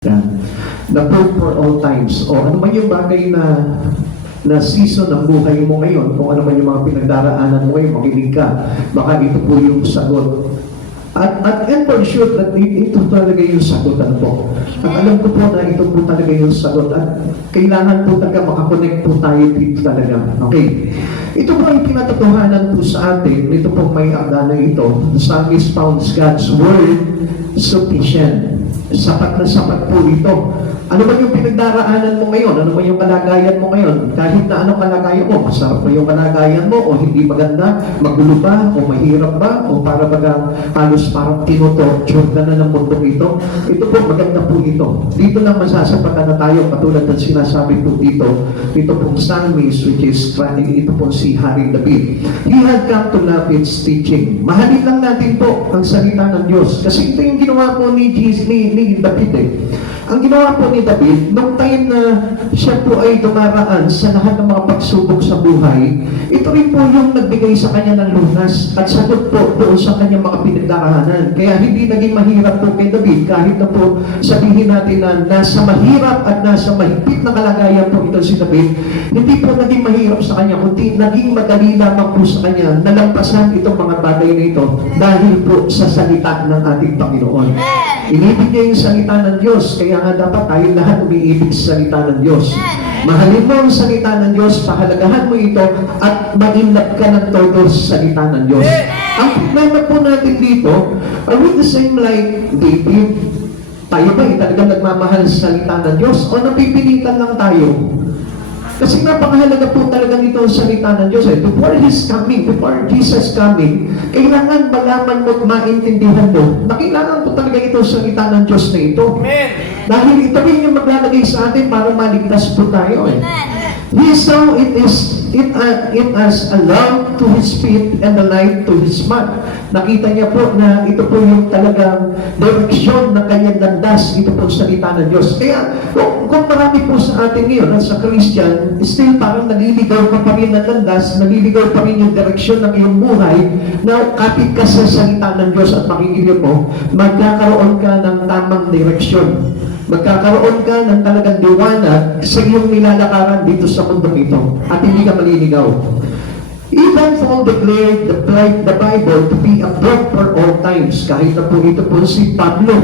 Na food for all times. O ano man yung bagay na season ng buhay mo ngayon, kung ano man yung mga pinagdaraanan mo ngayon, makinig ka, baka ito po yung sagot. At for sure that ito talaga yung sagot. Ano po? At alam ko po na ito po talaga yung sagot. At kailangan po talaga makakonect po tayo dito talaga. Okay. Ito po ay pinatotohanan po sa atin. Ito po may akda na ito. The psalmist found God's word sufficient. Sapat na sapat po ito. Ano ba yung pinagdaraanan mo ngayon? Ano ba yung kalagayan mo ngayon? Kahit na anong kalagayan mo, masarap ba yung kalagayan mo o hindi maganda, magulo ba o mahirap ba o para bagang halos parang tinutorture ka na ng mundong ito? Ito po, maganda po ito. Dito lang masasapatan na tayo katulad ng sinasabi po dito. Ito pong psalmist which is ito pong si Hari David. He had come to love its teaching. Mahalin lang natin po ang salita ng Diyos. Kasi ito yung ginawa po ni David eh. Ang ginawa po ni David, nung time na siya po ay dumaraan sa lahat ng mga pagsubok sa buhay, ito rin po yung nagbigay sa kanya ng lunas at sagot po doon sa kanyang mga pinagdaraanan. Kaya hindi naging mahirap po kay David, kahit na po sabihin natin na nasa mahirap at nasa mahigpit na kalagayan po ito si David, hindi po naging mahirap sa kanya, kundi naging madali lamang po sa kanya nalampasan itong mga bagay na ito dahil po sa salita ng ating Panginoon. Inibig niya yung salita ng Diyos, kaya nga dapat tayo lahat umiibig sa salita ng Diyos. Mahalin mo ang salita ng Diyos, pahalagahan mo ito, at mag-inlap ka ng todo sa salita ng Diyos. Ang problema po natin dito, are we the same like David? Tayo ba talagang nagmamahal sa salita ng Diyos o napipilitan lang tayo? Kasi napakahalaga po talaga nito ang salita ng Diyos. Before Jesus coming, kailangan malaman mo at maintindihan mo na kailangan po talaga ito ang salita ng Diyos na ito. Amen. Dahil ito rin yung maglalagay sa atin para maligtas po tayo. He saw it as a lamp to his feet and a light to his path. Nakita niya po na ito po yung talagang direksyon ng kanyang landas, ito po salita ng Diyos. Kaya kung marami po sa atin ngayon at sa Christian, still parang naliligaw ka pa rin ng landas, naliligaw pa rin yung direksyon ng iyong buhay, na kapit ka sa salita ng Diyos at makikinig mo, magkakaroon ka ng tamang direksyon. Magkakaroon ka ng talagang liwanag sa iyong nilalakaran dito sa mundong ito at hindi ka maliligaw. Even Paul declared the Bible to be a book for all times. Kahit na po ito po si Pablo.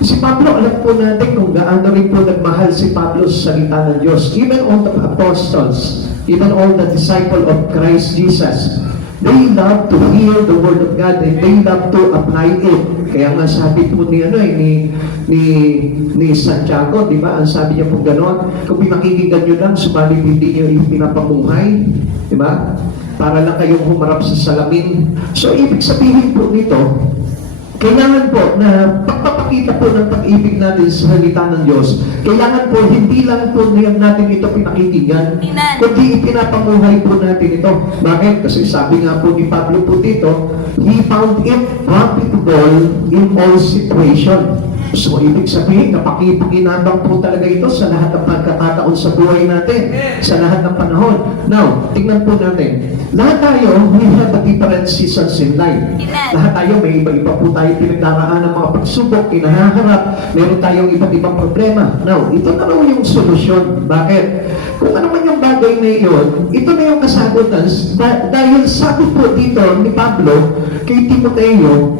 Si Pablo, alam po natin kung gaano rin po nagmahal si Pablo sa salita ng Diyos. Even all the apostles, even all the disciples of Christ Jesus, they love to hear the Word of God and they love to apply it. Kaya nga sabi po ni Santiago, di ba? Ang sabi niya po gano'n, kung pinakikinggan nyo lang, subalit hindi nyo yung pinapamuhay, di ba? Para lang kayong humarap sa salamin. So, ibig sabihin po nito, kailangan po na pagpapakita po ng pag-ibig natin sa salita ng Diyos, kailangan po hindi lang po natin ito pinakikinggan, kundi ipinapamuhay po natin ito. Bakit? Kasi sabi nga po ni Pablo po dito, he found it profitable in all situation. So, ibig sabihin, napakipakinabang po talaga ito sa lahat ng pagkakataon sa buhay natin, sa lahat ng panahon. Now, tingnan po natin. Lahat tayo, we have a different seasons in life. Lahat tayo, may iba-iba po tayo pinagdaraan ng mga pagsubok, kinahaharap, meron tayong iba't ibang problema. Now, ito na raw yung solusyon. Bakit? Kung ano man yung bagay na iyon, ito na yung kasagutan. Dahil sabi po dito ni Pablo kay Timoteo,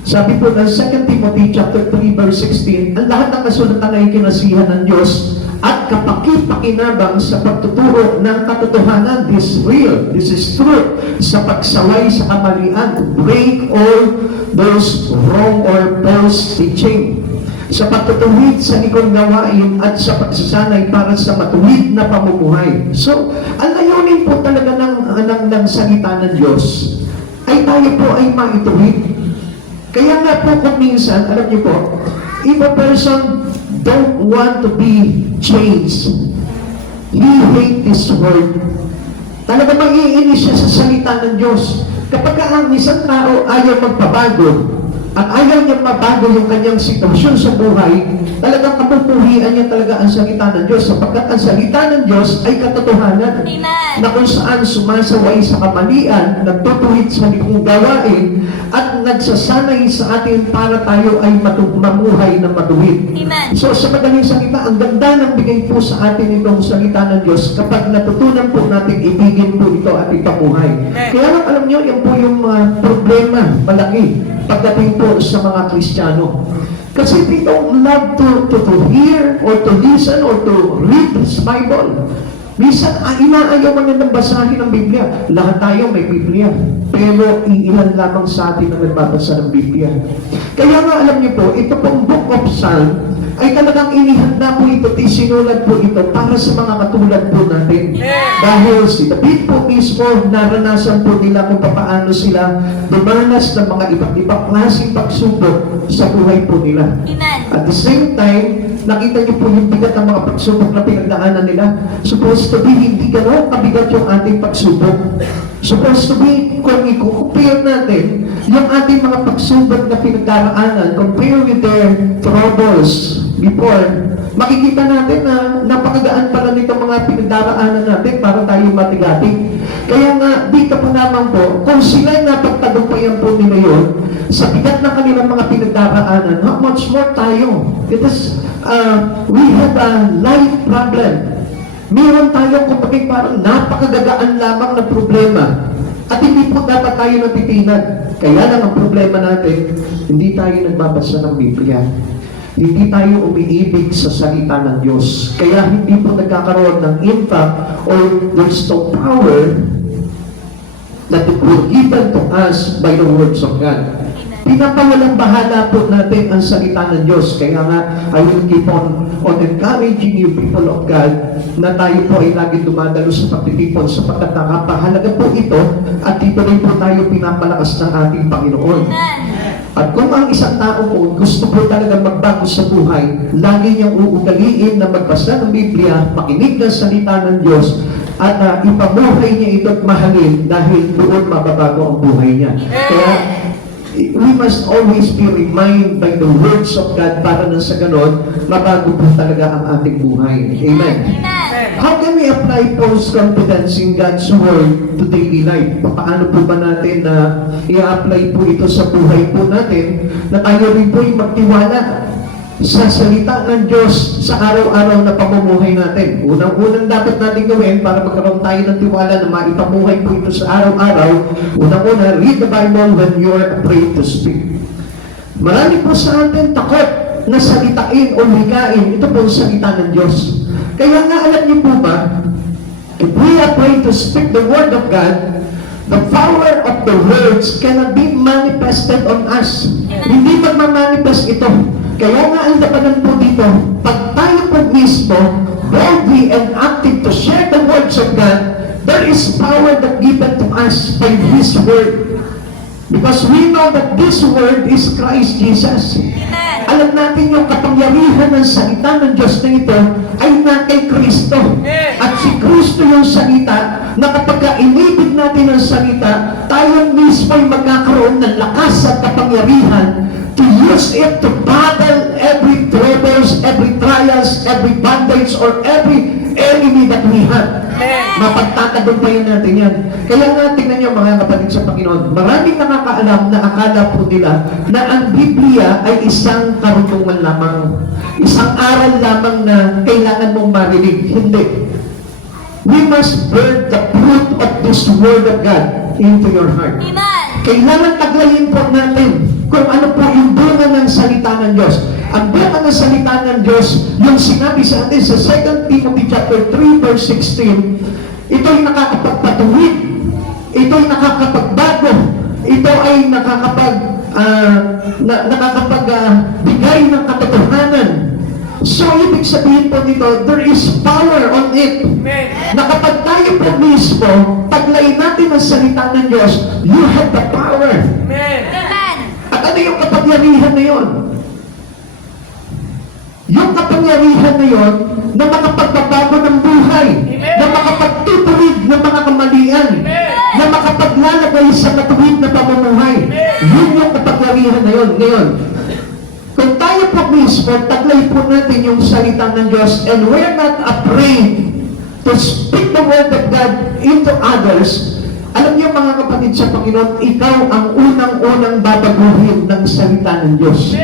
sabi po ng 2 Timothy chapter 3 verse 16, ang lahat ng kasulatan ay kinasihan ng Diyos at kapaki-pakinabang sa pagtuturo ng katotohanan. This is real, this is truth, sa pagsaway sa kamalian, break all those wrong or false teaching, sa pagtutuwid sa ikong gawain at sa pagsasanay para sa matuwid na pamumuhay. So, ang layunin po talaga ng salita ng Diyos ay tayo po ay maituwid. Kaya nga po kung minsan, alam niyo po, if a person don't want to be changed, he hate this word. Talaga mag-iinis siya sa salita ng Diyos. Kapag ang isang tao ayaw magpabago, at ayaw niya mabago yung kanyang sitwasyon sa buhay, talagang kabubuhin pagpapatuloyan niya talaga ang salita ng Diyos, sapagkat ang salita ng Diyos ay katotohanan. Amen. Na kung saan sumasaway sa kamalian, nagtutuwid sa likong gawain, at nagsasanay sa atin para tayo ay mamuhay na matuwid. Amen. So sa madaling salita, ang ganda ng bigay po sa atin itong salita ng Diyos kapag natutunan po natin ibigin po ito at ipamuhay. Kaya lang alam nyo, yan po yung problema malaki pagdating po sa mga Kristiyano. Kasi they don't love to hear or to listen or to read this Bible. Minsan, inaayaw man ng basahin ng Biblia. Lahat tayo may Biblia. Pero iilan lamang sa atin ang nagbabasa ng Biblia. Kaya nga alam niyo po, ito pong Book of Psalm ay talagang inihanda po ito, isinulat po ito para sa mga katulad po natin. Dahil si David po mismo, naranasan po nila kung paano sila dumanas ng mga iba't ibang klaseng pagsubok sa buhay po nila. Amen. At the same time, nakita niyo po yung bigat ng mga pagsubok na pinagdaanan nila. Supposed to be, hindi gano'n kabigat yung ating pagsubok. Supposed to be, kung i-compare natin, yung ating mga pagsubok na pinagdaraanan, compare with their troubles before, makikita natin na napakagaan pala nito mga pinagdaraanan natin para tayo matigati. Kaya nga, dito po naman po, kung sila'y napagtagumpayan po nila yun, sa bigat ng kanilang mga pinagdaraanan, how much more tayo? It is, we have a life problem. Meron tayo kung bakit parang napakagagaan lamang na problema. At hindi po dapat tayo natitinag. Kaya lang ang problema natin, hindi tayo nagbabasa ng Biblia. Hindi tayo umiibig sa salita ng Diyos. Kaya hindi po nagkakaroon ng impact or there's no power that it will given to us by the words of God. Pinapawalang bahala po natin ang salita ng Diyos. Kaya nga, I will keep on encouraging you, people of God, na tayo po ay lagi dumadalo sa pagtitipon sapagkat nakapahalaga po ito at dito rin po tayo pinapalakas ng ating Panginoon. At kung ang isang tao po gusto po talaga magbago sa buhay, lagi niyang uugaliin na magbasa ng Biblia, makinig ng salita ng Diyos, at ipamuhay niya ito at mahalin dahil doon mababago ang buhay niya. Kaya, we must always be reminded by the words of God para na sa ganon, mabago po talaga ang ating buhay. Amen. How can we apply false confidence in God's Word to daily life? Paano po ba natin na i-apply po ito sa buhay po natin na tayo rin po yung magtiwala sa salita ng Diyos sa araw-araw na pamumuhay natin? Unang-unang dapat natin gawin para magkaroon tayo ng tiwala na maipamuhay po ito sa araw-araw. Unang-una, read the Bible when you are afraid to speak. Marami po sa atin takot na salitain o ligain. Ito po ang salita ng Diyos. Kaya nga alam niyo po ba, if we are afraid to speak the Word of God, the power of the words cannot be manifested on us. Hindi magmamanifest ito. Kaya nga ang labanan po dito, pag tayo po mismo, boldly and active to share the words of God, there is power that given to us by His Word. Because we know that this Word is Christ Jesus. Alam natin yung kapangyarihan ng salita ng Diyos na ito ay na kay Kristo. At si Kristo yung salita na kapag inibig natin ang salita, tayo mismo ay magkakaroon ng lakas at kapangyarihan to use it to battle every troubles, every trials, every bondage, or every enemy that we have. Mapagtatagumpayan natin yan. Kaya nga, tingnan niyo mga kapatid sa Panginoon, maraming nakakaalam na akala po nila na ang Biblia ay isang karunungan lamang. Isang aral lamang na kailangan mong marinig. Hindi. We must burn the fruit of this Word of God into your heart. Kailangan taglayin po natin kung ano po yung bunga ng salita ng Diyos. Ang bunga ng salita ng Diyos, yung sinabi sa atin sa 2 Timothy chapter 3 verse 16, ito'y nakakapagpatuwid, ito'y nakakapagbago, ito ay nakakapagbigay ng katotohanan. So, ibig sabihin po nito, there is power on it. Na kapag tayo po mismo, taglayin natin ang salita ng Diyos, you have the power. At ano yung kapangyarihan na yun? Yung kapangyarihan na yun, na makapagbabago ng buhay, na makapagtutuwid ng mga kamalian, na makapaglalagay sa matuwid na pamumuhay. Yun yung kapangyarihan na yun. Ngayon, kung tayo po mismo mismo, taglay po natin yung salita ng Diyos, and we're not afraid to speak the word of God into others. Alam niyo mga kapatid sa Panginoon, ikaw ang unang-unang babaguhin ng salita ng Diyos.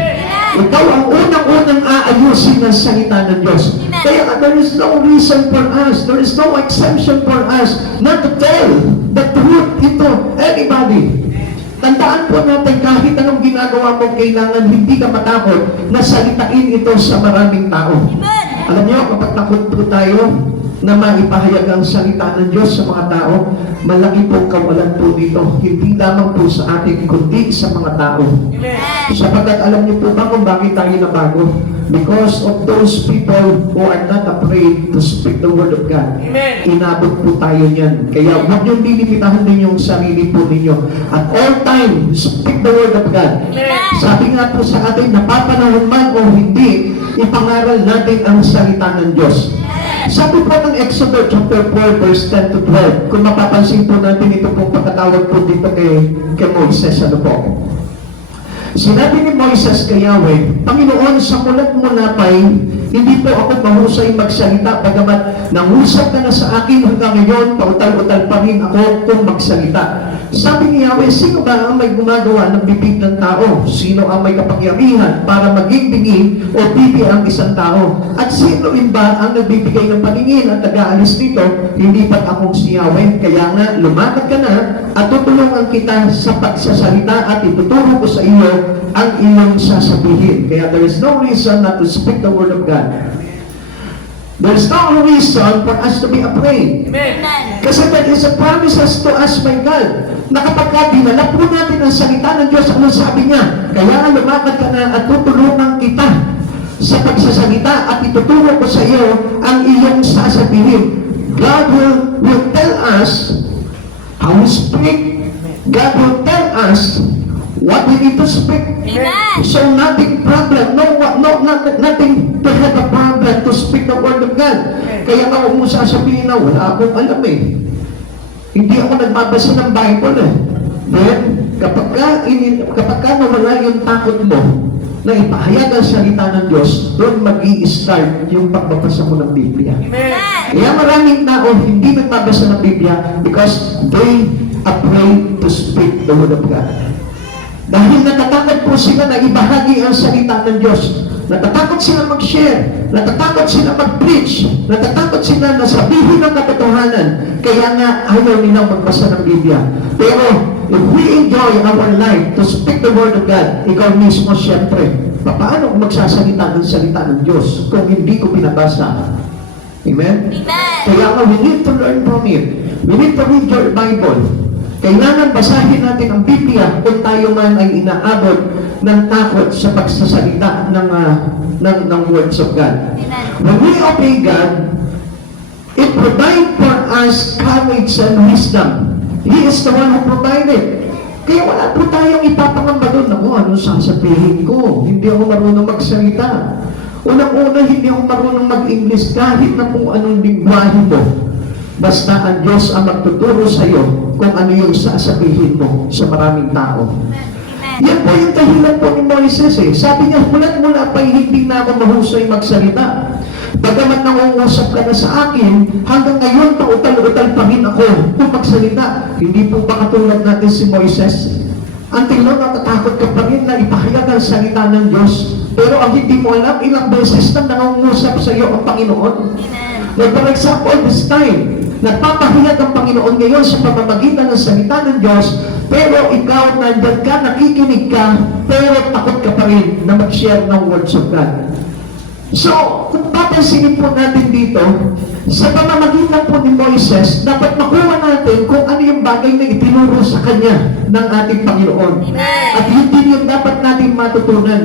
Ikaw ang unang-unang aayusin ng salita ng Diyos. Kaya there is no reason for us, there is no exemption for us not to tell the truth into anybody. Tandaan po natin, kahit anong ginagawa mo, kailangan hindi ka matakot na salitain ito sa maraming tao. Alam niyo, kapag takot po tayo na maipahayag ang salita ng Diyos sa mga tao, malaki pong kawalan po dito. Hindi lamang po sa atin, kundi sa mga tao. Sapagkat alam niyo po ba kung bakit tayo nabago? Because of those people who are not afraid to speak the word of God. Inabot po tayo niyan. Kaya huwag niyong lilimitahan din yung sarili po ninyo. At all time, speak the word of God. Sabi nga po sa atin, napapanahon man o hindi, ipangaral natin ang salita ng Diyos. Sabi po ng Exodus chapter 4 verse 10 to 12, kung mapapansin po natin ito pong pagkatawag po dito kay Moises, ano po? Sinabi ni Moises kay Yahweh, Panginoon, sa mulat mo na pa'y hindi po ako mahusay magsalita, bagamat nangusap ka na sa akin hanggang ngayon, pautal-utal pa rin ako kung magsalita. Sabi ni Yahweh, sino ba ang may gumagawa ng bibig ng tao? Sino ang may kapangyarihan para maging bingi o pipi ang isang tao? At sino rin ba ang nagbibigay ng paningin at nag-aalis dito? Hindi pa akong si Yahweh. Kaya nga, lumakad ka na at tutulungan kita sa pagsasalita at ituturo ko sa iyo ang iyong sasabihin. Kaya there is no reason not to speak the word of God. There is no reason for us to be afraid. Amen. Kasi there is a promises to us by God na kapag dinala po natin ang salita ng Diyos, ano sabi niya? Kaya lumakad ka na at tutulungan kita sa pagsasalita at ituturo ko sa iyo ang iyong sasabihin. God will tell us how to speak. God will tell us what we need to speak. Amen. So nothing problem, nothing to have a problem to speak the word of God. Kaya nga huwag mo sasabihin na wala akong alam eh. Hindi ako nagbabasa ng Bible eh. Then, kapag ka nawala yung takot mo na ipahayag ang salita ng Diyos, doon mag-i-start yung pagbabasa mo ng Biblia. Kaya maraming tao hindi nagbabasa ng Biblia because they afraid to speak the word of God. Dahil natatakot po sila na ibahagi ang salita ng Diyos. Natatakot sila mag-share. Natatakot sila mag-preach. Natatakot sila na sabihin ang katotohanan. Kaya nga, ayaw nilang magbasa ng Biblia. Pero, if we enjoy our life to speak the word of God, ikaw mismo, siyempre, paano magsasalita ng salita ng Diyos kung hindi ko binabasa? Amen? Amen. Kaya nga, we need to learn from it. We need to read your Bible. Kailangan basahin natin ang Biblia kung tayo man ay inaabot ng takot sa pagsasalita ng words of God. Amen. When we obey God, it provides for us courage and wisdom. He is the one who provided. Kaya wala po tayong ipapangamba doon. Ako, ano sasabihin ko? Hindi ako marunong magsalita. Unang-una, hindi ako marunong mag-English kahit na kung anong lingwahe mo. Basta ang Diyos ang magtuturo sa iyo kung ano yung sasabihin mo sa maraming tao. Yan po yung dahilan po ni Moises eh. Sabi niya, mula pa hindi na ako mahusay magsalita. Bagamat nangungusap ka na sa akin, hanggang ngayon pautal-utal pa rin ako kung magsalita. Hindi po ba katulad natin si Moises? Until now, natatakot ka pa rin na ipahayag ang salita ng Diyos. Pero ang hindi mo alam, ilang beses na nangungusap sa iyo ang Panginoon. Like for example, this time, nagpapahayag ang Panginoon ngayon sa pamamagitan ng salita ng Diyos, pero ikaw nandyan ka, nakikinig ka, pero takot ka pa rin na mag-share ng words of God. So, kung papansinin po natin dito, sa pamamagitan po ni Moises, dapat makuha natin kung ano yung bagay na itinuro sa kanya ng ating Panginoon. At hindi yung dapat natin matutunan.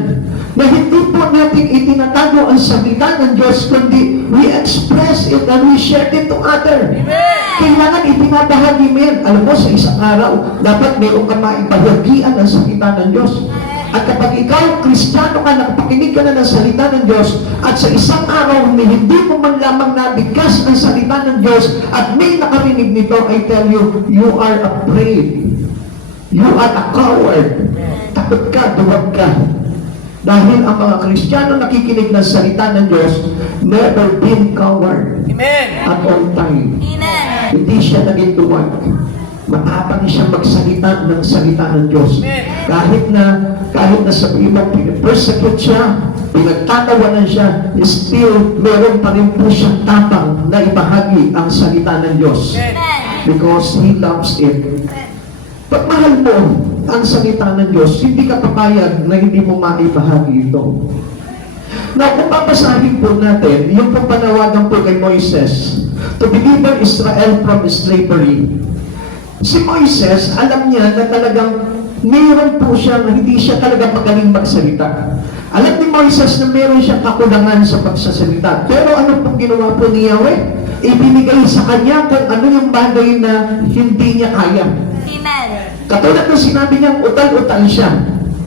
Na hindi po natin itinatago ang salita ng Diyos, kundi we express it and we share it to other. Kailangan ibinabahagi mo yan. Alam mo, sa isang araw, dapat mayroong ka maibahagian ang salita ng Diyos. At kapag ikaw, Kristiyano ka, nakapakinig ka na ng salita ng Diyos, at sa isang araw, hindi mo man lamang nabigkas ang salita ng Diyos, at may nakarinig nito, I tell you, you are afraid. You are a coward. Takot ka, duwag ka. Dahil ang mga Kristiyano nakikinig ng salita ng Diyos, never been coward Amen. at all time. Amen. Hindi siya naging duwag. Matapang siya magsalita ng salita ng Diyos. Amen. Kahit na sabihin mo, pinapersecute siya, pinagtatawanan siya, still, meron pa rin po siyang tapang na ibahagi ang salita ng Diyos. Amen. Because He loves it. Pag mahal mo ang salita ng Diyos, hindi ka papayag na hindi mo maibahagi ito. Now, kung papasahin po natin, yung panawagan po kay Moises to deliver Israel from slavery, si Moises, alam niya na talagang mayroon po siya na hindi siya talaga magaling magsalita. Alam ni Moises na mayroon siyang kakulangan sa pagsasalita. Pero ano pong ginawa po ni Yahweh? Ibinigay sa kanya kung ano yung bagay na hindi niya kaya. Amen. Katulad ng sinabi niyang utal-utal siya.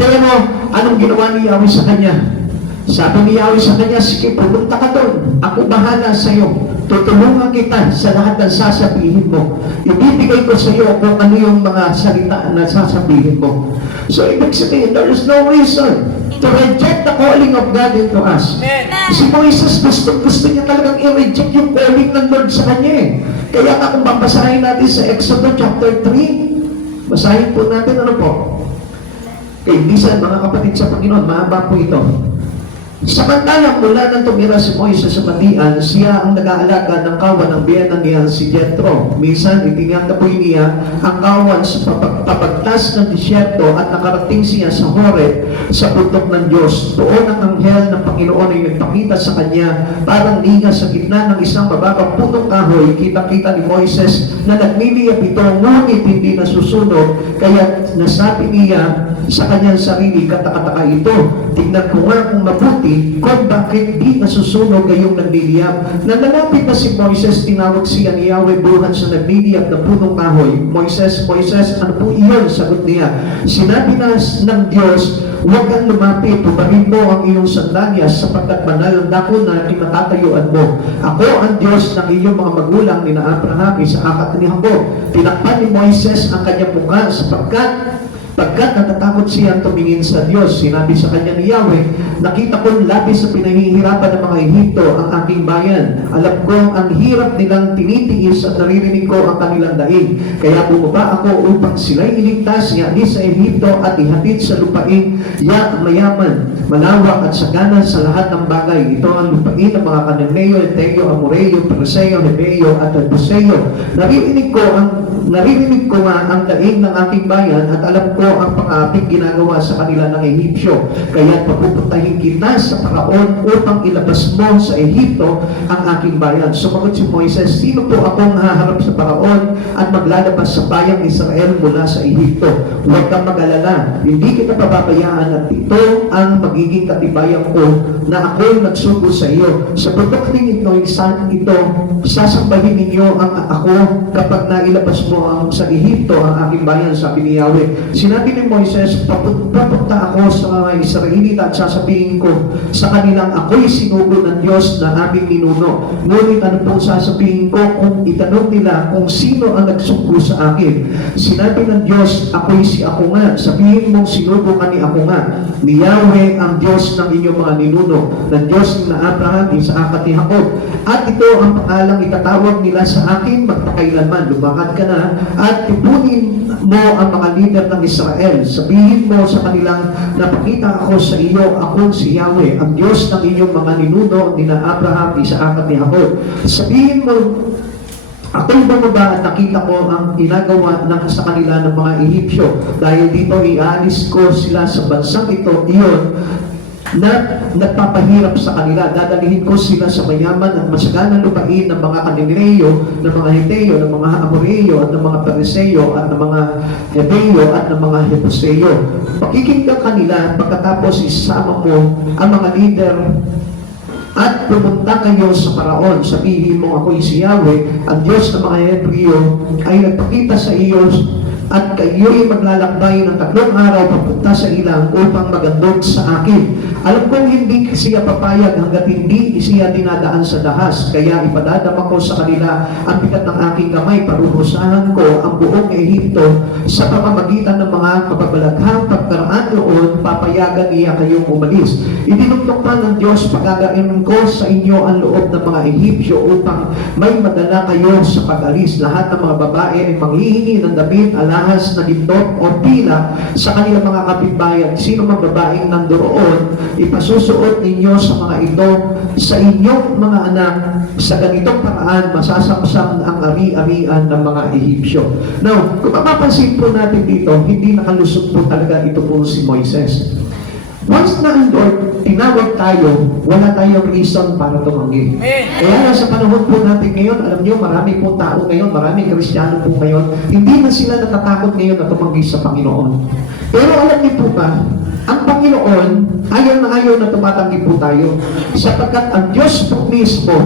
Pero anong ginawa ni Yahweh sa kanya? Sabi ni Yahweh sa kanya, sige, pumunta ka doon. Ako bahala sa iyo. Tutulungan kita sa lahat ng sasabihin mo. Ibibigay ko sa iyo kung ano yung mga salita na sasabihin mo. So, ibig sabihin, there is no reason to reject the calling of God into us. Amen. Si Moises, gusto niya talagang i-reject yung calling ng Lord sa kanya eh. Kaya nga kung babasahin natin sa Exodus chapter 3, basahin po natin ano po. Kaya minsan, mga kapatid sa Panginoon, mahaba po ito. Samantalang mula nang tumira si Moises sa Madian, siya ang nag-aalaga ng kawan ng biyenan niya si Jethro. Minsan, itinataboy niya ang kawan sa papagtas ng disyerto at nakarating siya sa Horeb, sa bundok ng Diyos. Doon ang anghel ng Panginoon ay nagpakita sa kanya, parang liga sa gitna ng isang mababang punong kahoy. Kita-kita ni Moises na nagliliyap ito, ngunit hindi nasusunog. Kaya nasabi niya sa kanyang sarili, katakataka ito. Tingnan ko nga kung mabuti kung bakit di nasusunog ngayong nagliliyap. Nanalapit na si Moises, tinawag siya ni Yahweh buhat sa nagliliyap na punong kahoy. Moises, Moises, ano po iyon? Sagot niya. Sinabi na ng Diyos, huwag kang lumapit, tumarin mo ang iyong sandalyas sapagkat banal ang dako na kinatatayuan mo. Ako ang Diyos ng iyong mga magulang ni na Abraham, Isaac at ni Jacob. Tinakpan ni Moises ang kanyang mukha Pagkat natatakot siyang tumingin sa Diyos, sinabi sa kanya ni Yahweh, nakita ko labis sa pinahihirapan ng mga Ehipto ang aking bayan. Alam ko ang hirap nilang tinitiis at naririnig ko ang kanilang daig. Kaya bumaba ako upang sila'y iligtas niya sa Ehipto at ihatid sa lupain mayaman, malawak at sagana sa lahat ng bagay. Ito ang lupain ng mga Kananeo, Eteo, Amoreo, Pereseo, Hebeo at Ebuseo. Naririnig ko nga ang daig ng aking bayan at alam ko ang pang-aping ginagawa sa kanila ng Ehipsyo. Kaya papupuntahin kita sa Paraon upang ilabas mo sa Ehipto ang aking bayan. Sumagot si Moises, sino po akong haharap sa Paraon at maglalabas sa bayang Israel mula sa Ehipto? Huwag kang mag-alala, hindi kita pababayaan at ito ang magiging katibayan ko na ako'y nagsugo sa iyo. Sa pagdating ito, sasambahin ninyo ang ako kapag nailabas mo sa Ehipto ang aking bayan, sabi ni Yahweh. Sinabi ni Moises, papunta ako sa mga Israelita at sasabihin ko sa kanilang, ako'y sinugo ng Diyos na aming ninuno. Ngunit ano pong sasabihin ko kung itanong nila kung sino ang nagsugo sa akin? Sinabi ng Diyos, ako'y si ako nga. Sabihin mong sinugo ka ni ako nga. Ni Yahweh ang Diyos ng inyong mga ninuno, ng Diyos na Abraham, Isaac at Jacob. At ito ang pangalang itatawag nila sa akin magpakailanman. Lumakad ka na at tipunin mo ang mga leader ng Israel. Sabihin mo sa kanilang, napakita ako sa iyo, akong si Yahweh, ang Diyos ng inyong mga ninuno, ni na Abraham, Isaac at Jacob. Sabihin mo, ako'y bumaba at nakita ko ang ginagawa sa kanila ng mga Ehipsyo. Dahil dito iaalis ko sila sa bansang ito, iyon na nagpapahirap sa kanila. Dadalihin ko sila sa mayaman at masaganang lupain ng mga Kananeo, ng mga Heteo, ng mga Amoreo, at ng mga Pereseo, at ng mga Hebeo, at ng mga Jebuseo. Pakikinggan kanila, pagkatapos isama mo ang mga leader at pumunta kayo sa Paraon. Sabihin mo, ako'y si Yahweh, ang Diyos ng mga Hebreo, ay nagpakita sa iyo at kayo'y maglalakbay ng 3 araw papunta sa ilang upang magandog sa akin. Alam kong hindi siya papayag hanggat hindi siya dinadaan sa dahas. Kaya ipadadama ko sa kanila ang bigat ng aking kamay. Parurusahan ko ang buong Ehipto sa pamamagitan ng mga kababalaghang pagkaraan noon, papayagan niya kayong umalis. Idinugtong pa ng Diyos, pagagain ko sa inyo ang loob ng mga Ehipsyo upang may madala kayo sa pag-alis. Lahat ng mga babae ay manghihingi ng damit, alahas na dindot o pila sa kanilang mga kapitbayan. Sino mang babaeng nandoon, ipasusuot ninyo sa mga ito sa inyong mga anak. Sa ganitong paraan, masasamsam ang ari-arian ng mga Ehipsyo. Now, kung mapapansin po natin dito, hindi nakalusot po talaga ito po si Moises. Once na ang Lord, tinawag tayo, wala tayong reason para tumanggi. Kaya sa panahon po natin ngayon, alam nyo, marami po tao ngayon, maraming Kristiyano po ngayon, hindi na sila natatakot ngayon na tumanggi sa Panginoon. Pero alam niyo po ba, ang Panginoon, ayaw na tumatanggi po tayo. Sapagkat ang Diyos po mismo,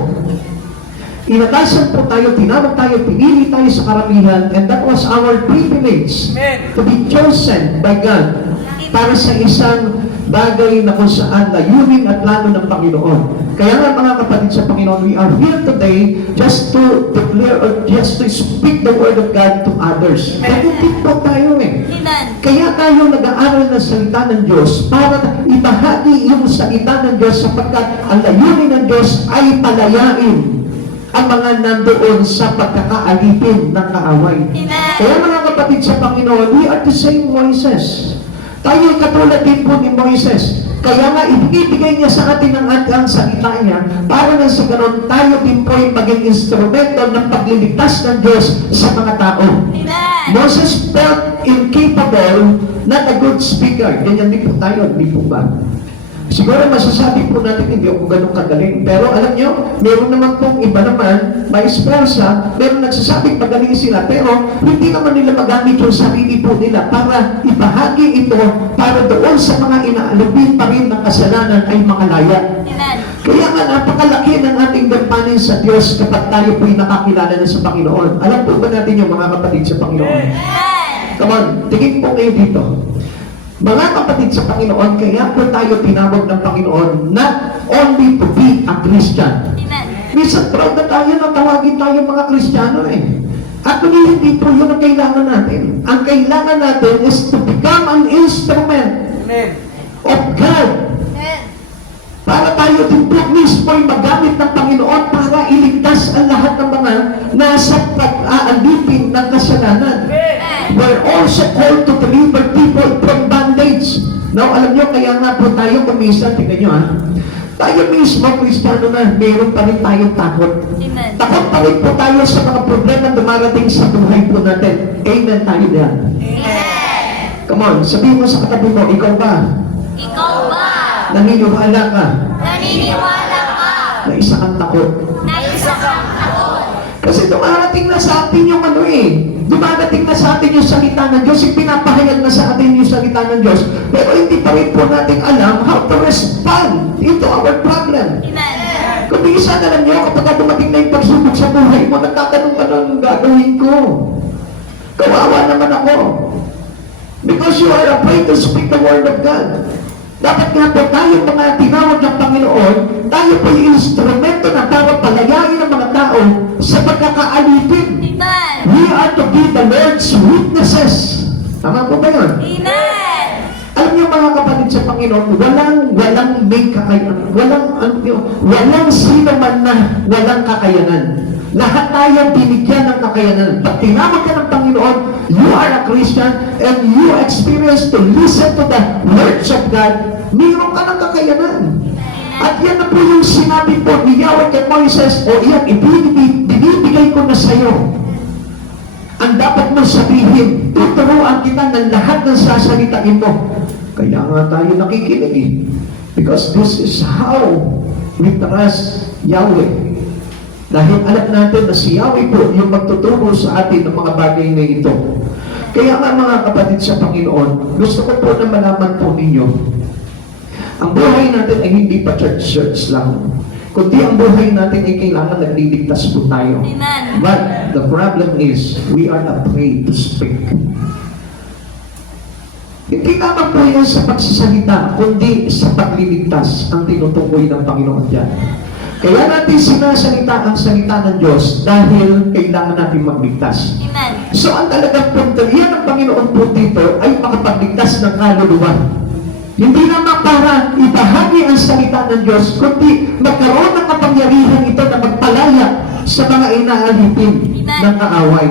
inatasan po tayo, tinawag tayo, pinili tayo sa karamihan, and that was our privilege to be chosen by God para sa isang bagay na kung saan layunin at plano ng Panginoon. Kaya nga mga kapatid sa Panginoon, we are here today just to declare or just to speak the word of God to others. Pagkutip po tayo Kaya tayo nag-aaral ng salita ng Diyos para ibahagi yung salita ng Diyos sapagkat ang layunin ng Diyos ay palayain ang mga nandoon sa pagkakaalipin ng kaaway. Kaya mga kapatid sa Panginoon, we are the same Moises. Tayo katulad din po ni Moises. Kaya nga, ibigay niya sa atin ang salita niya para na sa ganon tayo din po ay maging instrumento ng pagliligtas ng Diyos sa mga tao. Moses felt incapable, not a good speaker. Ganyan din po tayo, hindi po ba? Siguro masasabi po natin hindi ako ganun kagaling. Pero alam nyo, meron naman pong iba naman, vice versa, meron nagsasabing magaling sila, pero hindi naman nila magamit yung sarili po nila para ibahagi ito para doon sa mga inaalipin pa rin ng kasalanan ay makalaya. Kaya nga napakalaki ng ating gampanin sa Diyos kapag tayo po'y nakakilala na sa Panginoon. Alam po ba natin yung mga kapatid sa Panginoon? Come on, tingin po kayo dito. Mga kapatid sa Panginoon, kaya po tayo tinawag ng Panginoon not only to be a Christian. Minsan proud na tayo na tawagin tayo mga Kristiyano At hindi po yun ang kailangan natin. Ang kailangan natin is to become an instrument of God. Para tayo din po mismo ay magamit ng Panginoon para iligtas ang lahat ng mga nasa pag-aalipin ng kasalanan. We're also called to deliver people from bondage. Now, alam nyo, kaya nga po tayo kumisan, tingnan nyo tayo mismo, Kristiyano na, meron pa rin tayong takot. Takot pa rin po tayo sa mga problema dumarating sa buhay po natin. Amen tayo diyan. Come on, sabihin mo sa katabi mo, ikaw ba? Ikaw ba? Naniniwala ka? Naniniwala ka? Na isa kang takot. Na isa kang takot. Kasi dumarating na sa atin yung dumarating na sa atin yung salita ng Diyos, ipinapahayag na sa atin yung salita ng Diyos, pero hindi pa rin po natin alam how to respond into our problem. Amen. Kung minsan alam nyo, kapag dumating na yung pagsubok sa buhay mo, nagtatanong ka na anong gagawin ko. Kawawa naman ako. Because you are afraid to speak the word of God. Dapat nga po tayo mga tinawag ng Panginoon, tayo po yung instrumento na para palayain ang mga tao sa pagkakaalipin. Amen. We are to be the Lord's witnesses. Tama po ba yun? Amen. Alam niyo mga kapatid sa Panginoon, walang may kakayanan. Walang sino man na walang kakayanan. Lahat tayo binigyan ng kakayanan. Pag tinawag ka ng Panginoon, you are a Christian and you experience to listen to the words of God, mayroon ka ng kakayanan. At yan na po yung sinabi po ni Yahweh kay Moises, o iyan, binibigay ko na sa iyo. Ang dapat mo sabihin, tuturuan kita ng lahat ng sasalitain mo. Kaya nga tayo nakikinig because this is how we trust Yahweh. Dahil alam natin na si Yahweh po yung magtuturo sa atin ng mga bagay na ito. Kaya nga mga kapatid sa Panginoon, gusto ko po na malaman po ninyo, ang buhay natin ay hindi pa church lang. Kundi ang buhay natin ay kailangan nagliligtas po tayo. Amen. But the problem is, we are afraid to speak. Hindi naman po yan sa pagsasalita, kundi sa pagliligtas ang tinutukoy ng Panginoon dyan. Kaya natin sinasalita ang salita ng Diyos dahil kailangan natin magligtas. Amen. So ang talagang punto, yan ang Panginoon po dito ay makapagligtas ng kaluluwa. Hindi naman para ibahagi ang salita ng Diyos, kundi magkaroon ng kapangyarihan ito na magpalaya sa mga inaalipin ng kaaway.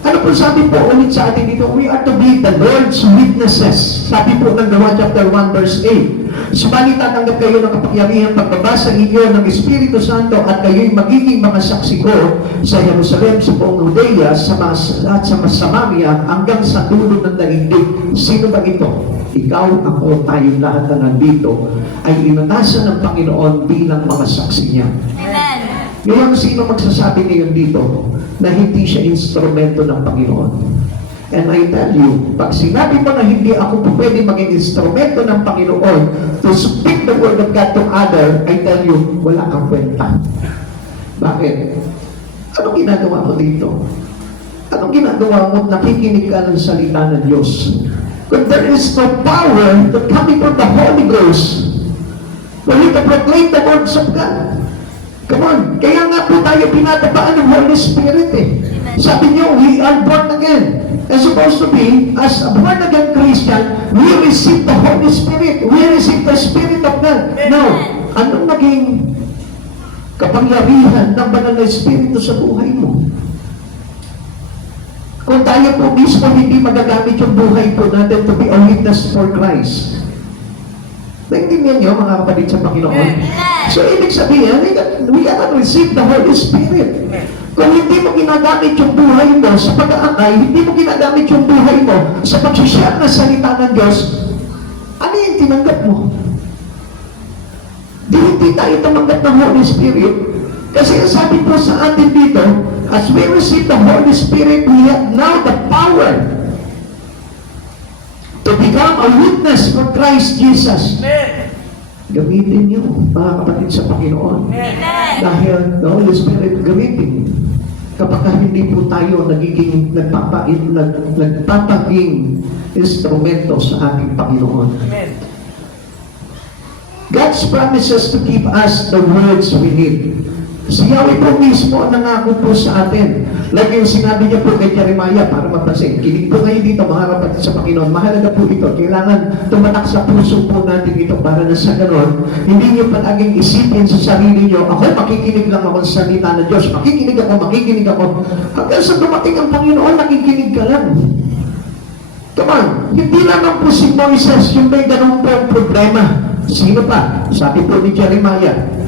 Ano po sabi po ulit sa atin dito? We are to be the Lord's witnesses. Sabi po ng Gawa chapter 1 verse 8. Subalit tatanggap kayo ng kapangyarihan pagbabasa ninyo ng Espiritu Santo at kayo'y magiging mga saksi ko sa Jerusalem, sa buong Judea, at sa Samaria hanggang sa dulo ng daigdig. Sino ba ito? Ikaw, ako, tayong lahat na nandito ay inatasan ng Panginoon bilang mga saksi niya. Amen. Ngayon, sino magsasabi ngayon dito na hindi siya instrumento ng Panginoon? And I tell you, pag sinabi mo na hindi ako po pwede maging instrumento ng Panginoon to speak the word of God to other, I tell you, wala kang kwenta. Bakit? Anong ginagawa mo dito? Anong ginagawa mo? Nakikinig ka ng salita ng Diyos. But there is no power that coming from the Holy Ghost for you to proclaim the words of God. Come on. Kaya nga po tayo pinatapaan ng Holy Spirit eh. Sabi niyo, we are born again. As supposed to be, as a born again Christian, we receive the Holy Spirit. We receive the Spirit of God. Now, anong naging kapangyarihan ng banal na Espiritu sa buhay mo? Kung tayo po mismo hindi magagamit yung buhay po natin to be a witness for Christ. Naintindihan niyo mga kapatid sa Panginoon? So, ibig sabihin, we cannot receive the Holy Spirit. Kung hindi mo ginagamit yung buhay mo sa pag-aakay, hindi mo ginagamit yung buhay mo sa pag-share na salita ng Diyos, ano yung tinanggap mo? Hindi tayo tumanggap ng Holy Spirit. Kasi sabi po sa atin dito, as we receive the Holy Spirit, we have now the power to become a witness for Christ Jesus. Amen. Gamitin niyo, mga kapatid sa Panginoon. Amen. Dahil the Holy Spirit gamitin. Kapag hindi po tayo nagiging nagpapaging instrumento sa ating Panginoon. Amen. God's promises to give us the words we need. Si Yahweh po mismo ang nangako po sa atin. Like yung sinabi niya po kay Jeremiah, para mapansin, kinig po ngayon dito mga kapatid sa Panginoon, mahalaga po ito. Kailangan tumatak sa puso po natin ito para na sa ganon, hindi niyo palaging isipin sa sarili niyo, ako makikinig lang ako sa salita ng Diyos, makikinig ako. Hanggang sa dumating ang Panginoon, nakikinig ka lang. Come on, hindi lamang po si Moises yung may ganun po ang problema. Sino pa? Sabi po ni Jeremiah,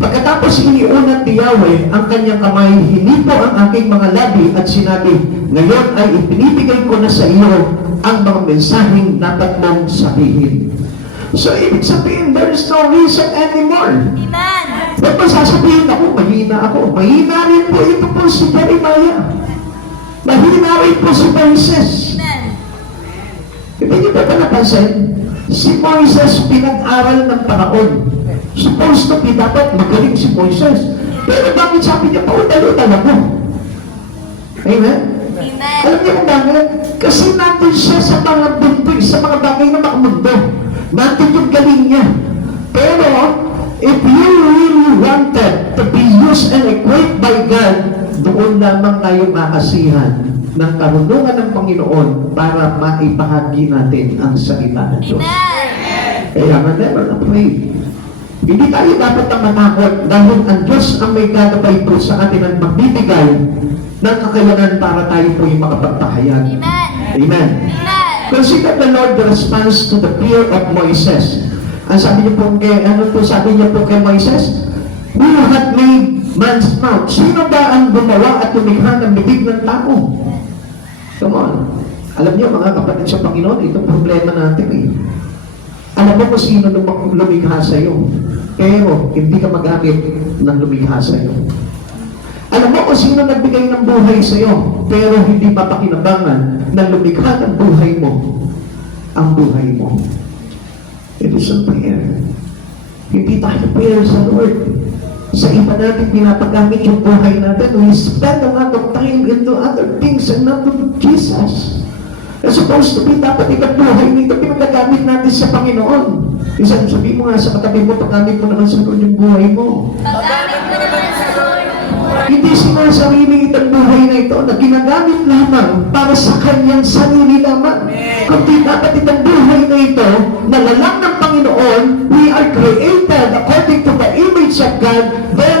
pagkatapos iniunat ni Yahweh ang kanyang kamay, hinipo ang aking mga labi at sinabi, ngayon ay ipinibigay ko na sa iyo ang mga mensaheng dapat mong sabihin. So, ibig sabihin, there is no reason anymore. Amen. Ba't ba sasabihin ako, mahina ako? Mahina rin po ito po si Jeremiah. Mahina rin po si Moises. Amen. Hindi niyo ba napansin? Si Moises pinag-aral ng Paraon. Supposed to be dapat magaling si Moises. Pero bakit sabi niya, paudalo-dala mo? Amen? Amen. Alam niyo kung bakit? Kasi nandun siya sa mga buntoy, sa mga bagay na makamundo. Nandun yung galing niya. Pero, if you really wanted to be used and equipped by God, doon lamang tayo makasihan ng karunungan ng Panginoon para maibahagi natin ang salita ng Diyos. Amen. Kaya nga, never afraid. Hindi tayo dapat ang matakot dahil ang Diyos ang may gagabay po sa atin at magbibigay ng kakayanan para tayo po yung makapagpahayag. Amen. Amen. Amen. Consider the Lord the response to the prayer of Moises. Ang sabi niyo po kay, sabi niyo po kay Moises? Who had made man's mouth? Sino ba ang gumawa at lumikha ng bibig ng tao? Come on. Alam niyo mga kapatid sa Panginoon, itong problema natin eh. Alam mo kung sino lumikha sa iyo. Pero hindi ka magamit ng lumikha sa iyo. Alam mo kung sino nagbigay ng buhay sa iyo. Pero hindi papakinabangan na lumikha ng buhay mo ang buhay mo. It is a prayer. Hindi tayo prayer sa Lord. Sa iba natin pinapagamit yung buhay natin. We spend a lot of time into other things and not to Jesus. It's supposed to be, dapat ibang buhay nito, pinagagamit natin sa Panginoon. Isang sabi mo nga sa katabi mo, paggamit mo naman sa Lord yung buhay mo. Paggamit mo naman sa Lord yung buhay. Hindi sinasarili itong buhay na ito na ginagamit lamang para sa kanyang sarili lamang. Kundi dapat itong buhay na ito, na lalang ng Panginoon, we are created according to the image of God, then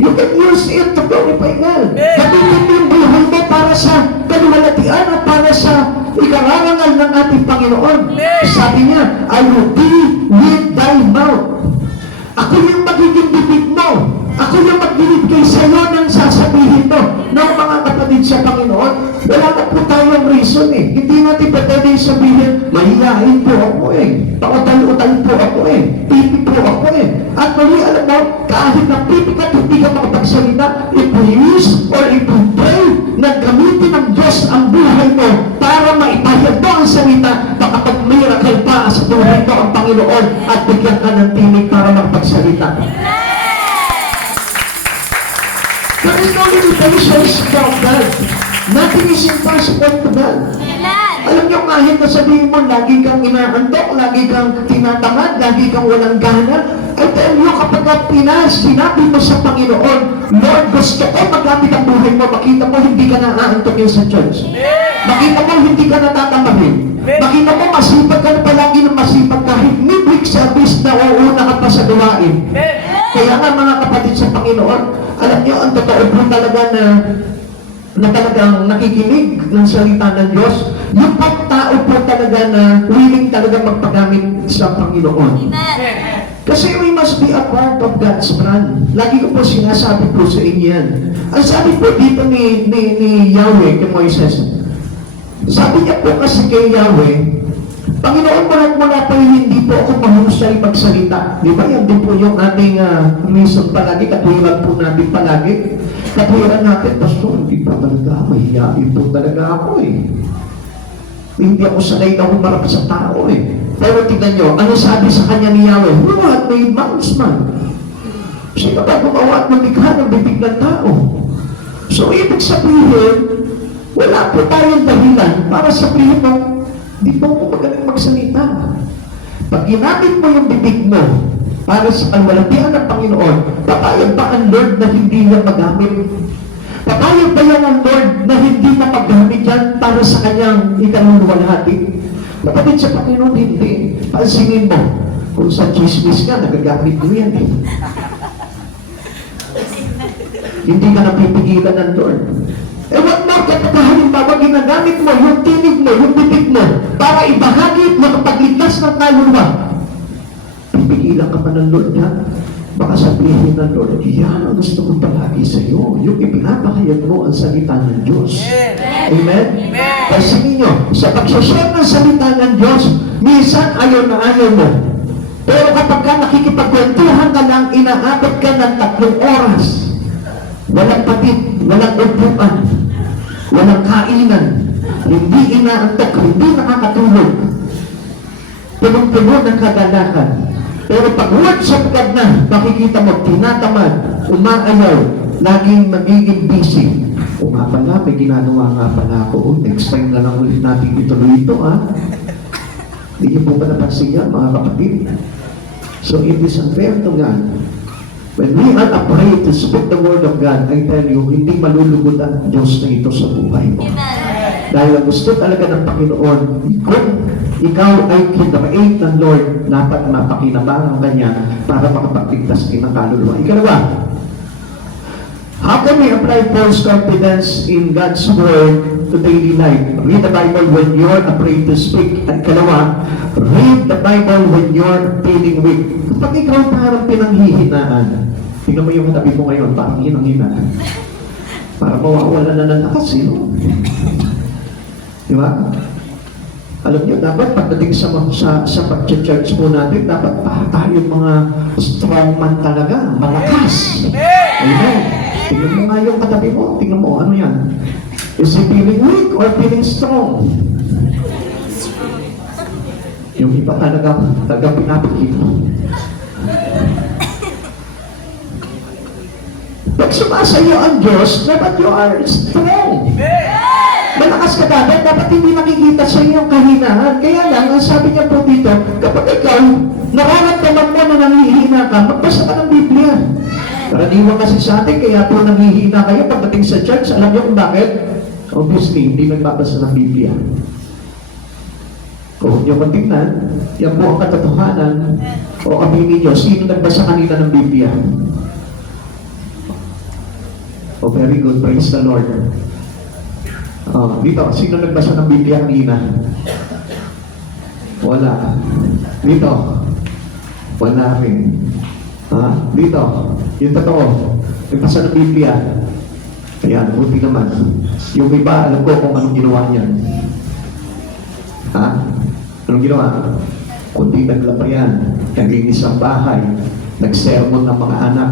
you can use it to glorify God. Gamitin mo yung buhay mo para sa kaluwalhatian at para sa ikarangal ng ating Panginoon. Sabi niya, I will be with thy mouth. Ako yung magiging bibig mo. Ako yung magbibigay sa iyo ng sasabihin mo. Ng mga kapatid sa Panginoon, wala na po tayong reason eh. Hindi natin pwedeng sabihin, mahihain po ako eh. Pautal-utal po ako eh. Pipi po ako eh. At mali, alam mo, kahit na pipi ka, hindi ka makapagsalita, if we use or if we pray, na gamitin ng Diyos ang buhay mo para maipahayag mo ang salita, makapag-miracle pa sa buhay mo ang Panginoon at bigyan ka ng tinig para magpagsalita. There is no limitations from God. Nothing is impossible to God. Amen. Alam niyo, kahit na sabihin mo, lagi kang inaantok, lagi kang tinatamad, lagi kang walang gana, I tell you, kapag sinabi mo sa Panginoon, Lord, gusto ko magamit ang buhay mo, makita mo, hindi ka naaantokin sa church. Makita mo, hindi ka natatamahin. Makita mo, masipag ka na palagi ng masipag kahit midweek service na uuna ka pa sa gawain. Kaya nga mga kapatid sa Panginoon, alam niyo, ang totoo po talaga na talagang nakikinig ng salita ng Diyos, yung pang tao po talaga na willing talaga magpagamit sa Panginoon. Amen. Kasi we must be a part of God's plan. Lagi ko po sinasabi po sa inyo yan. Ang sabi po dito ni Yahweh kay Moises, sabi niya po kasi kay Yahweh, Panginoon, mula pa hindi po ako mahusay magsalita. Di ba? Yan din po yung ating reason palagi, katwiran po natin palagi. Katwiran natin, Pastor, hindi pa talaga, mahihain po talaga ako eh. Hindi ako sanay na humarap sa tao eh. Pero tignan nyo, ano sabi sa kanya ni Yahweh? Who had made man's man? Sino ba gumawa at lumikha ng bibig ng tao? So, ibig sabihin, wala po tayong dahilan para sabihin mo, di po ako magaling magsalita. Pag ginamit mo yung bibig mo para sa kalwalhatian ng Panginoon, papayag ba ang Lord na hindi niya magamit? Papayag ba yan ang Lord na hindi na magamit yan para sa kanyang ikaluluwalhati? Kapatid sa Panginoon, hindi. Pansinin mo, kung sa chismis ka, nagagamit mo yan eh. Hindi ka napipigilan ng Lord. Eh, what more kapag halimbawa ginagamit mo yung tinig mo, yung bibig mo, para ibahagi mo makapagligtas ng kaluluwa. Pipigilan ka pa ng Lord ha? Baka sabihin ng Lord, yan ang gusto ko palagi sa iyo. Yung ipinapahayag mo ang salita ng Diyos. Amen? Kasi ninyo, sa pagsashare ng salita ng Diyos, minsan ayaw na ayaw mo. Pero kapag ka nakikipagkwentuhan ka lang, inaabot ka ng 3 oras. Walang patid, walang upuan, walang kainan, hindi inaantok, hindi nakakatulog. Punong-puno ng kagalakan. Pero pag words of God na, makikita mo, tinatamad, umaayaw, laging magiging busy. O nga pala, may ginagawa nga pala ako. Next time na lang ulit natin ituloy ito, ha? Hindi niyo po ba napansin yan, mga kapatid? So it is unfair to God. When we are afraid to speak the word of God, I tell you, hindi malulugod ang Diyos na ito sa buhay mo. Amen. Dahil ang gusto talaga ng Panginoon, kung ikaw ay kinakait ng Lord, dapat mapakinabangan ka niya para makapagligtas ka ng kaluluwa. Ikalawa, how can we apply false confidence in God's word to daily life? Read the Bible when you're afraid to speak. At ikalawa, read the Bible when you're feeling weak. Kapag ikaw parang pinanghihinaan, tingnan mo yung tabi mo ngayon, parang hinang-hina. Para mawawala na ng lakas, di ba? Alam niyo, dapat pagdating sa pag-church po natin, dapat tayong mga strong man talaga, malakas. Amen. Tingnan mo nga yung katabi mo, tingnan mo, ano yan? Is he feeling weak or feeling strong? Yung iba talaga pinapakita. Pag sumasayo ang Diyos, dapat you are strong. Malakas ka dapat hindi nakikita sa iyo ang kahinaan. Kaya lang, ang sabi niya po dito, kapag ikaw, nararamdaman mo na nanghihina ka, magbasa ka ng Biblia. Karaniwan kasi sa atin, kaya po nanghihina kayo pagdating sa church. Alam niyo kung bakit? Obviously, hindi nagbabasa ng Biblia. Kung niyo kung tingnan, yan po ang katotohanan, o aminin niyo, sino nagbasa kanina ng Biblia? Oh, very good. Praise the Lord. Dito, sino nagbasa ng Biblia kanina? Wala. Dito, wala rin. Dito, yung totoo, nagbasa ng Biblia. Ayan, buti naman. Yung iba, alam ko kung anong ginawa niyan. Anong ginawa? Kundi naglabayan, naglinis ang bahay, nagsermon ng mga anak.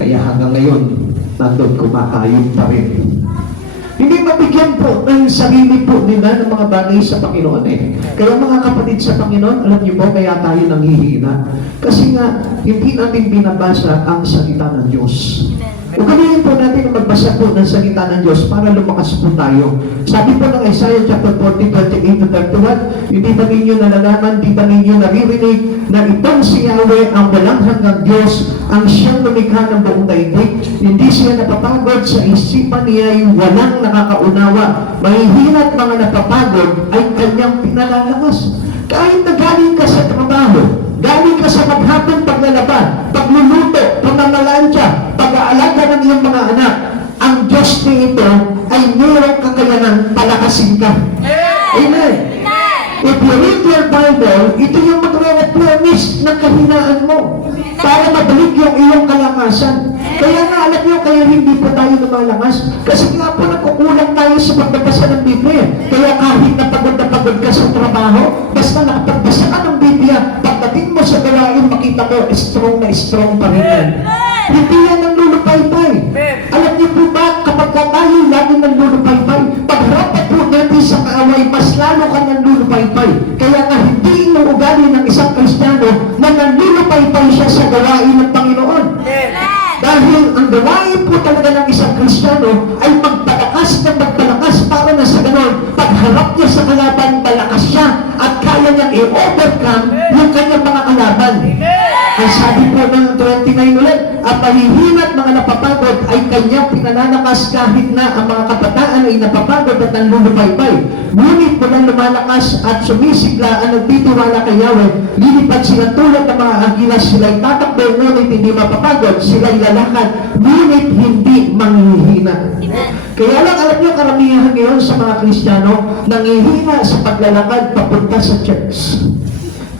Kaya hanggang ngayon, nandun kumakain pa rin. Hindi mabigyan po ng sarili po nila ng mga bagay sa Panginoon eh. Kaya mga kapatid sa Panginoon, alam niyo po, kaya tayo nanghihina. Kasi nga, hindi natin binabasa ang salita ng Diyos. Ugaliin po natin na magbasa po ng salita ng Diyos para lumakas po tayo. Sabi po ng Isaiah chapter 40, 28-31, hindi ba ninyo nalalaman, hindi ba ninyo naririnig na itong si Yahweh ang walang hanggang Diyos, ang siyang lumikha ng buong daigdig. Hindi siya napapagod sa isipan niya, yung walang nakakaunawa. Mahihina at mga napapagod ay kanyang pinalalakas. Kahit na galing ka sa trabaho, galing ka sa maghapon paglalaban, pagluluto, pamamalansya, pag-aalaga ng iyong mga anak, ang Diyos nito ay mayroong kakayanang palakasin ka. Amen. If you read your Bible, ito yung magre-replenish ng kahinaan mo para mabalik yung iyong kalakasan. Kaya nga, alam niyo, kaya hindi po tayo lumalakas. Kasi nga po, nagkukulang tayo sa pagbabasa ng Biblia. Kaya kahit na pagod ka sa trabaho, basta nakapagbasa ka ng Biblia, pagdating mo sa gawain, makita mo, strong pa rin yan. Hindi yan ang lulupay-pay. Alam niyo po ba, kapag tayo lagi ng lulupay-pay, pagharap po natin sa kaaway, mas lalo ka ng lulupay-pay. Kaya nga, hindi inuugali ng isang Kristiyano na nanlulupay-pay siya sa gawain ng Panginoon. Dahil ang gawain po talaga ng isang Kristiyano ay magpalakas ng magpalakas para na sa ganon, pagharap niya sa kalaban, malakas siya at kaya niyang i-overcome yung kanyang mga kalaban. Ang sabi po ng 29 ulit, at mahihina at mga napapagod ay kanyang pinananakas kahit na ang mga kabataan ay napapagod at nanlulupay-pay. Ngunit walang lumalakas at sumisigla ang nagtitiwala kay Yahweh, lilipad sila tulad ng mga agilas, sila'y tatakbo, ngunit hindi mapapagod, sila'y lalakad, ngunit hindi manghihina. Kaya lang alam niyo, karamihan ngayon sa mga Kristiyano, nanghihina sa paglalakad papunta sa church.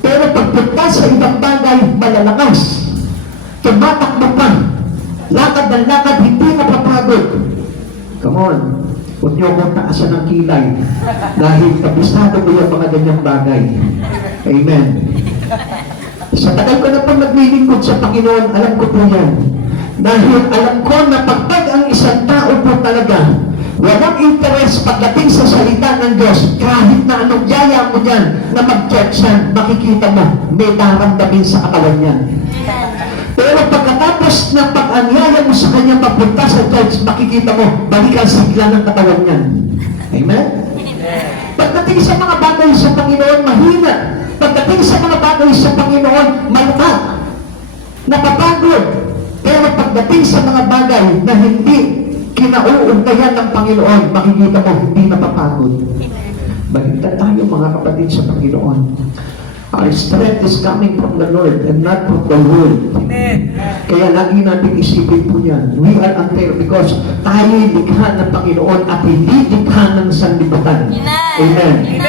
Pero pagpunta sa ibang bagay, malalakas. Tumatakbo pa. Lakad ng lakad, hindi napapagod. Come on. Huwag niyo akong taasan ng kilay. Dahil kabisado ko yung mga ganyang bagay. Amen. Sa tagal ko na po naglilingkod sa Panginoon, alam ko po yan. Dahil alam ko na pagpag ang isang tao po talaga, walang interes pagdating sa salita ng Diyos, kahit na anong yaya mo yan na mag-church yan, makikita mo, may daramdamin sa katawan yan. Pero pagkatapos ng pag-anyaya mo sa kanya papunta sa church, makikita mo, balikan sigla ng katawan yan. Amen? Pagdating sa mga bagay sa Panginoon, mahina. Pagdating sa mga bagay sa Panginoon, malaka. Napapagod. Pero pagdating sa mga bagay na hindi kinauungkayan ng Panginoon, makikita mo, hindi napapagod. Baliktad tayo mga kapatid sa Panginoon. Our strength is coming from the Lord and not from the world. Kaya lagi natin isipin po yan. We are unfair because tayo likha ng Panginoon at hindi likha ng sanlibutan. Amen.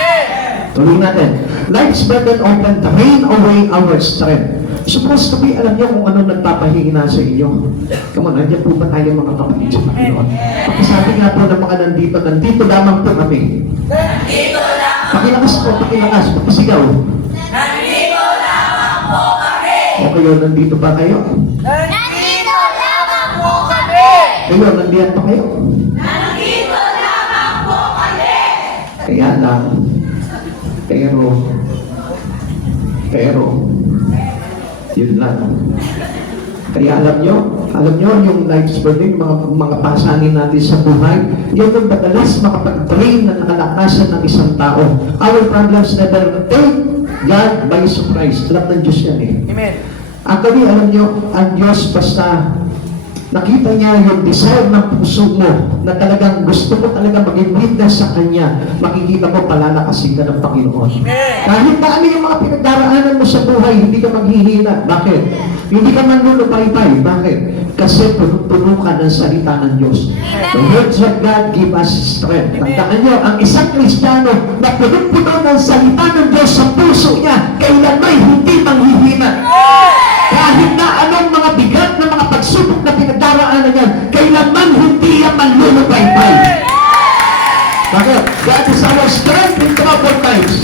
Tuloy natin. Life's burden often drain away our strength. Supposed to be, alam niyo kung ano nagpapahina sa inyo. Come on, nandiyan po ba tayo mga kapatid sa Panginoon? Pakisabi nga po ng mga nandito lamang po kami. Nandito lamang. Pakilakas po, pakisigaw. Nandito lamang po kami. O kayo, nandito ba kayo? Nandito lamang po kami. Kayo, nandiyan pa kayo? Nandito lamang po kami. Kaya lang, pero, yun lang. Kaya alam nyo, Alam nyo, yung life's burden, mga pasanin natin sa buhay, yun ang madalas makapag-drain na nakalakasan ng isang tao. Our problems never take God by surprise. Alam ng Diyos yan eh. Amen. Actually, alam nyo, ang Diyos basta nakita niya yung desire ng puso mo na talagang gusto mo talaga maging witness sa Kanya, makikita mo palalakasin ka ng Panginoon. Kahit na ano yung mga pinagdaraanan mo sa buhay, hindi ka maghihina. Bakit? Hindi ka manlulupaypay. Bakit? Kasi puno ka ng salita ng Diyos. The words of God give us strength. Tandaan nyo, ang isang Kristiyano na puno ng salita ng Diyos sa puso niya, kailanman hindi manghihina. Kahit na anong mga bigat na mga pagsubok na pinagdaraanan niya, kailanman hindi yan manlulupaypay. Bakit? God is our strength in troubled times.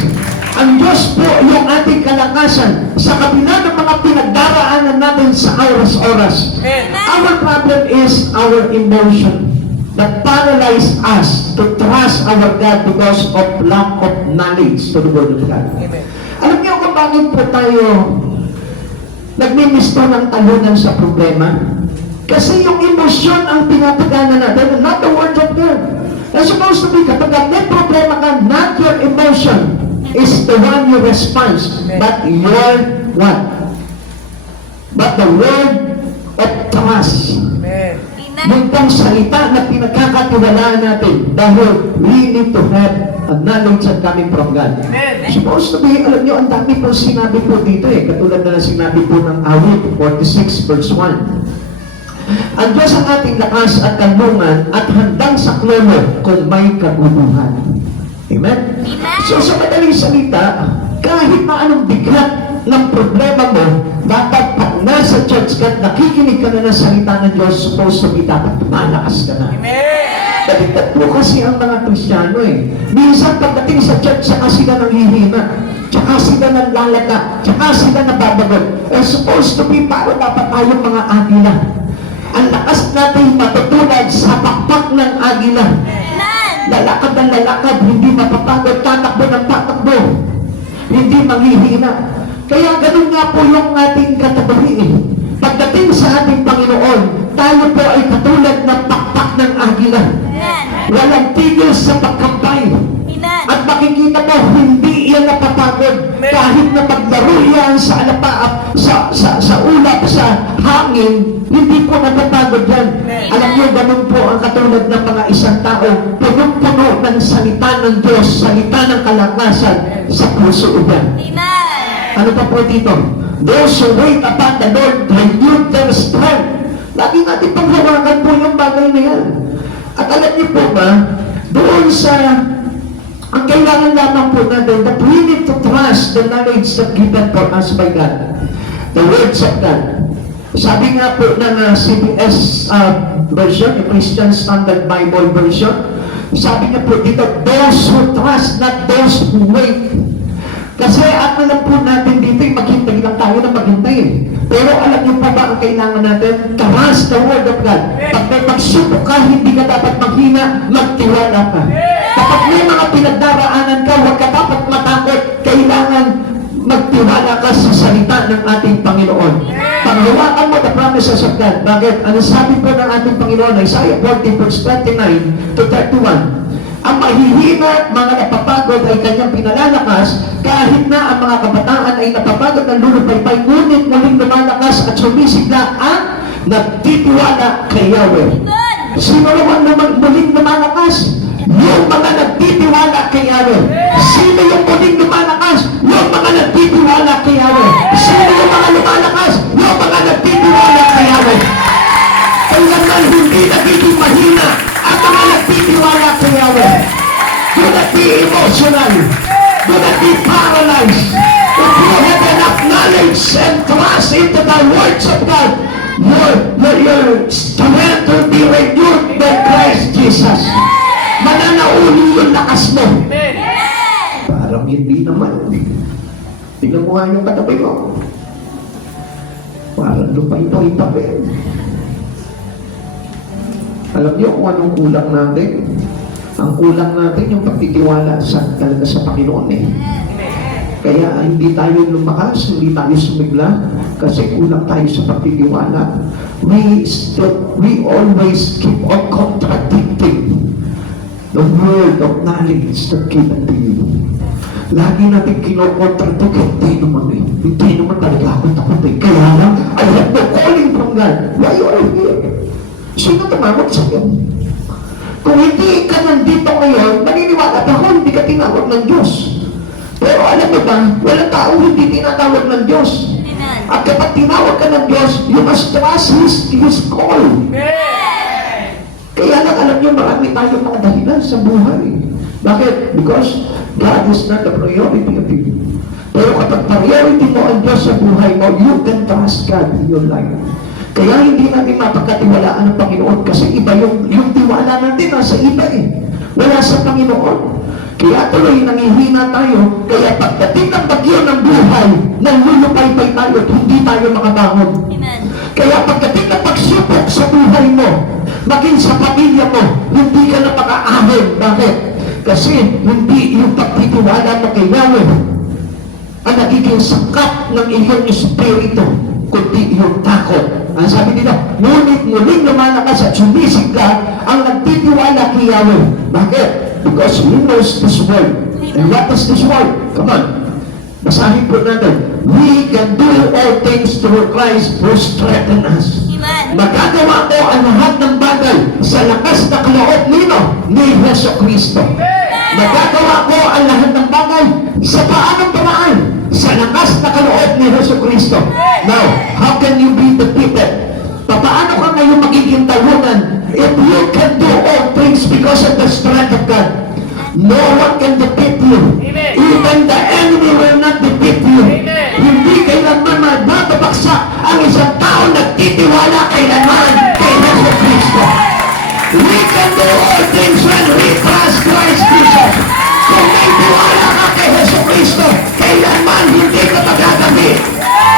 Ang Diyos po yung ating kalakasan sa kabila ng mga pinagdaraanan natin sa oras-oras. Our problem is our emotion that paralyze us to trust our God because of lack of knowledge to the Word of God. Alam niyo kung bakit po tayo nagmimisto ng talunan sa problema? Kasi yung emosyon ang pinapagana natin, not the Word of God. That's supposed to be, kapag may problema ka, not your emotion is the one you respond, but your what? But the word of trust. Amen. Yung pang salita na pinagkakatiwalaan natin dahil we need to have a knowledge that coming from God. Amen. Supposed to be, alam nyo, ang dami po sinabi po dito eh. Katulad na sinabi po ng awit 46 verse 1. Ang Diyos ang ating lakas at kanlungan at handang saklolo kung may kaguduhan. Amen? So sa madaling salita, kahit na anong bigat ng problema mo, dapat pag nasa church ka, nakikinig ka na ng salita ng Diyos, supposed to be dapat malakas ka na. Amen. Baliktad po kasi ang mga Kristiyano eh. Minsan pagdating sa church, saka sila nanghihina, saka sila naglalata, saka sila nababagot. Supposed to be para dapat tayong mga agila. Ang lakas natin matutulad sa pakpak ng agila. Lalakad ng lalakad, hindi mapapagod, tatakbo ng tatakbo, hindi manghihina. Kaya ganun nga po yung ating kategory eh. Pagdating sa ating Panginoon, tayo po ay katulad ng pakpak ng agila. Walang tigil sa pagkampay. At makikita mo, hindi yan napapagod. Kahit na maglaro yan sa alapaap, sa ulap, sa hangin, hindi po napapagod yan. Alam niyo, ganun po ang katulad ng mga isang tao, punong-puno ng salita ng Diyos, salita ng kalakasan sa puso niya. Ano pa po dito? Those who wait upon the Lord renew their strength. Lagi natin panghawakan po yung bagay na yan. At alam niyo po ba, doon sa ang kailangan lamang po natin that we need to trust the knowledge that given for us by God. The words of God. Sabi nga po ng CBS version, yung Christian Standard Bible version, sabi niya po dito, those who trust, not those who wait. Kasi at alam po natin dito, maghintay lang tayo na maghintay. Pero alam niyo pa ba ang kailangan natin? Trust the Word of God. Pag may pagsubok ka, hindi ka dapat maghina, magtiwala ka. Kapag may mga pinagdaraanan ka, huwag ka dapat matakot. Kailangan magtiwala ka sa salita ng ating Panginoon. Panghawakan mo the promises of God. Bakit? Ano sabi po ng ating Panginoon? Isaiah 40 verse 29 to 31. Ang mahihina, mga napapagod ay kanyang pinalalakas, kahit na ang mga kabataan ay napapagod ng lulupaypay, ngunit muling lumalakas at sumisigla at nagtitiwala kay Yahweh. Sino naman muling lumalakas? Yung mga nagtitiwala kay Yahweh. Sino yung muling lumalakas? Yung mga nagtitiwala kay Yahweh. Sino yung mga lumalakas? Yung mga nagtitiwala kay Yahweh. Kailangan hindi nagiging mahina ang mga nagtitiwala kay Yahweh. Do not be emotional. Do not be paralyzed. If you have enough knowledge and trust into the words of God, your strength will be renewed by Christ Jesus. Mananauli yung lakas mo. Parang hindi naman. Tingnan mo nga yung katabi mo. Parang lupay-pay pa rin. Alam niyo kung anong kulang natin? Ang kulang natin yung pagtitiwala talaga sa Panginoon eh. Kaya hindi tayo lumakas, hindi tayo sumigla. Kasi kulang tayo sa pagtitiwala. We always keep on contradicting the word of knowledge that given to you. Lagi natin kinokontradict, hindi naman talaga ako takot eh. Kaya lang, I have no calling from God. Why you are here? Sino tumawag sa'yo? Kung hindi ka nandito ngayon, naniniwala ako, hindi ka tinawag ng Diyos. Pero alam mo ba, walang taong hindi tinatawag ng Diyos. At kapag tinawag ka ng Diyos, you must trust His call. Kaya lang alam niyo, marami tayong mga dahilan sa buhay. Bakit? Because God is not the priority of you. Pero kapag priority mo ang Diyos sa buhay mo, you can trust God in your life. Kaya hindi natin mapagkatiwalaan ng Panginoon kasi iba yung tiwala natin nasa iba eh. Wala sa Panginoon. Kaya tuloy nangihina tayo. Kaya pagdating ng bagyo ng buhay, nanlulupay-pay tayo at hindi tayo makabangon. Amen. Kaya pagdating ng pagsubok sa buhay mo, maging sa pamilya mo, hindi ka na makaahon. Bakit? Kasi hindi yung pagtitiwala mo kay Yahweh ang nagiging sakat ng iyong espiritu, kundi yung takot. Ang sabi nila, ngunit muling lumalakas at sumisig ka ang nagtitiwala kay Yahweh. Bakit? Because He knows this word. And what is this word? Come on. Basahin po natin. We can do all things through Christ who strengthens us. Amen. Magagawa ko ang lahat ng bagay sa lakas na kaloob nino ni Heso Kristo. Magagawa ko ang lahat ng bagay sa paanong paraan sa lakas na kaloob ni Heso Kristo. Now, how can you be defeated? Paano ka ngayon magiging talunan if you can do all things because of the strength of God? No one can defeat you. Even the enemy will not defeat you. Hindi kailanman magbabagsak ang isang taong nagtitiwala kailanman kay Heso Kristo. We can do all things when we trust Christ Jesus. Kung may tiwala ka kay Heso Kristo, kailanman hindi ka magagamit.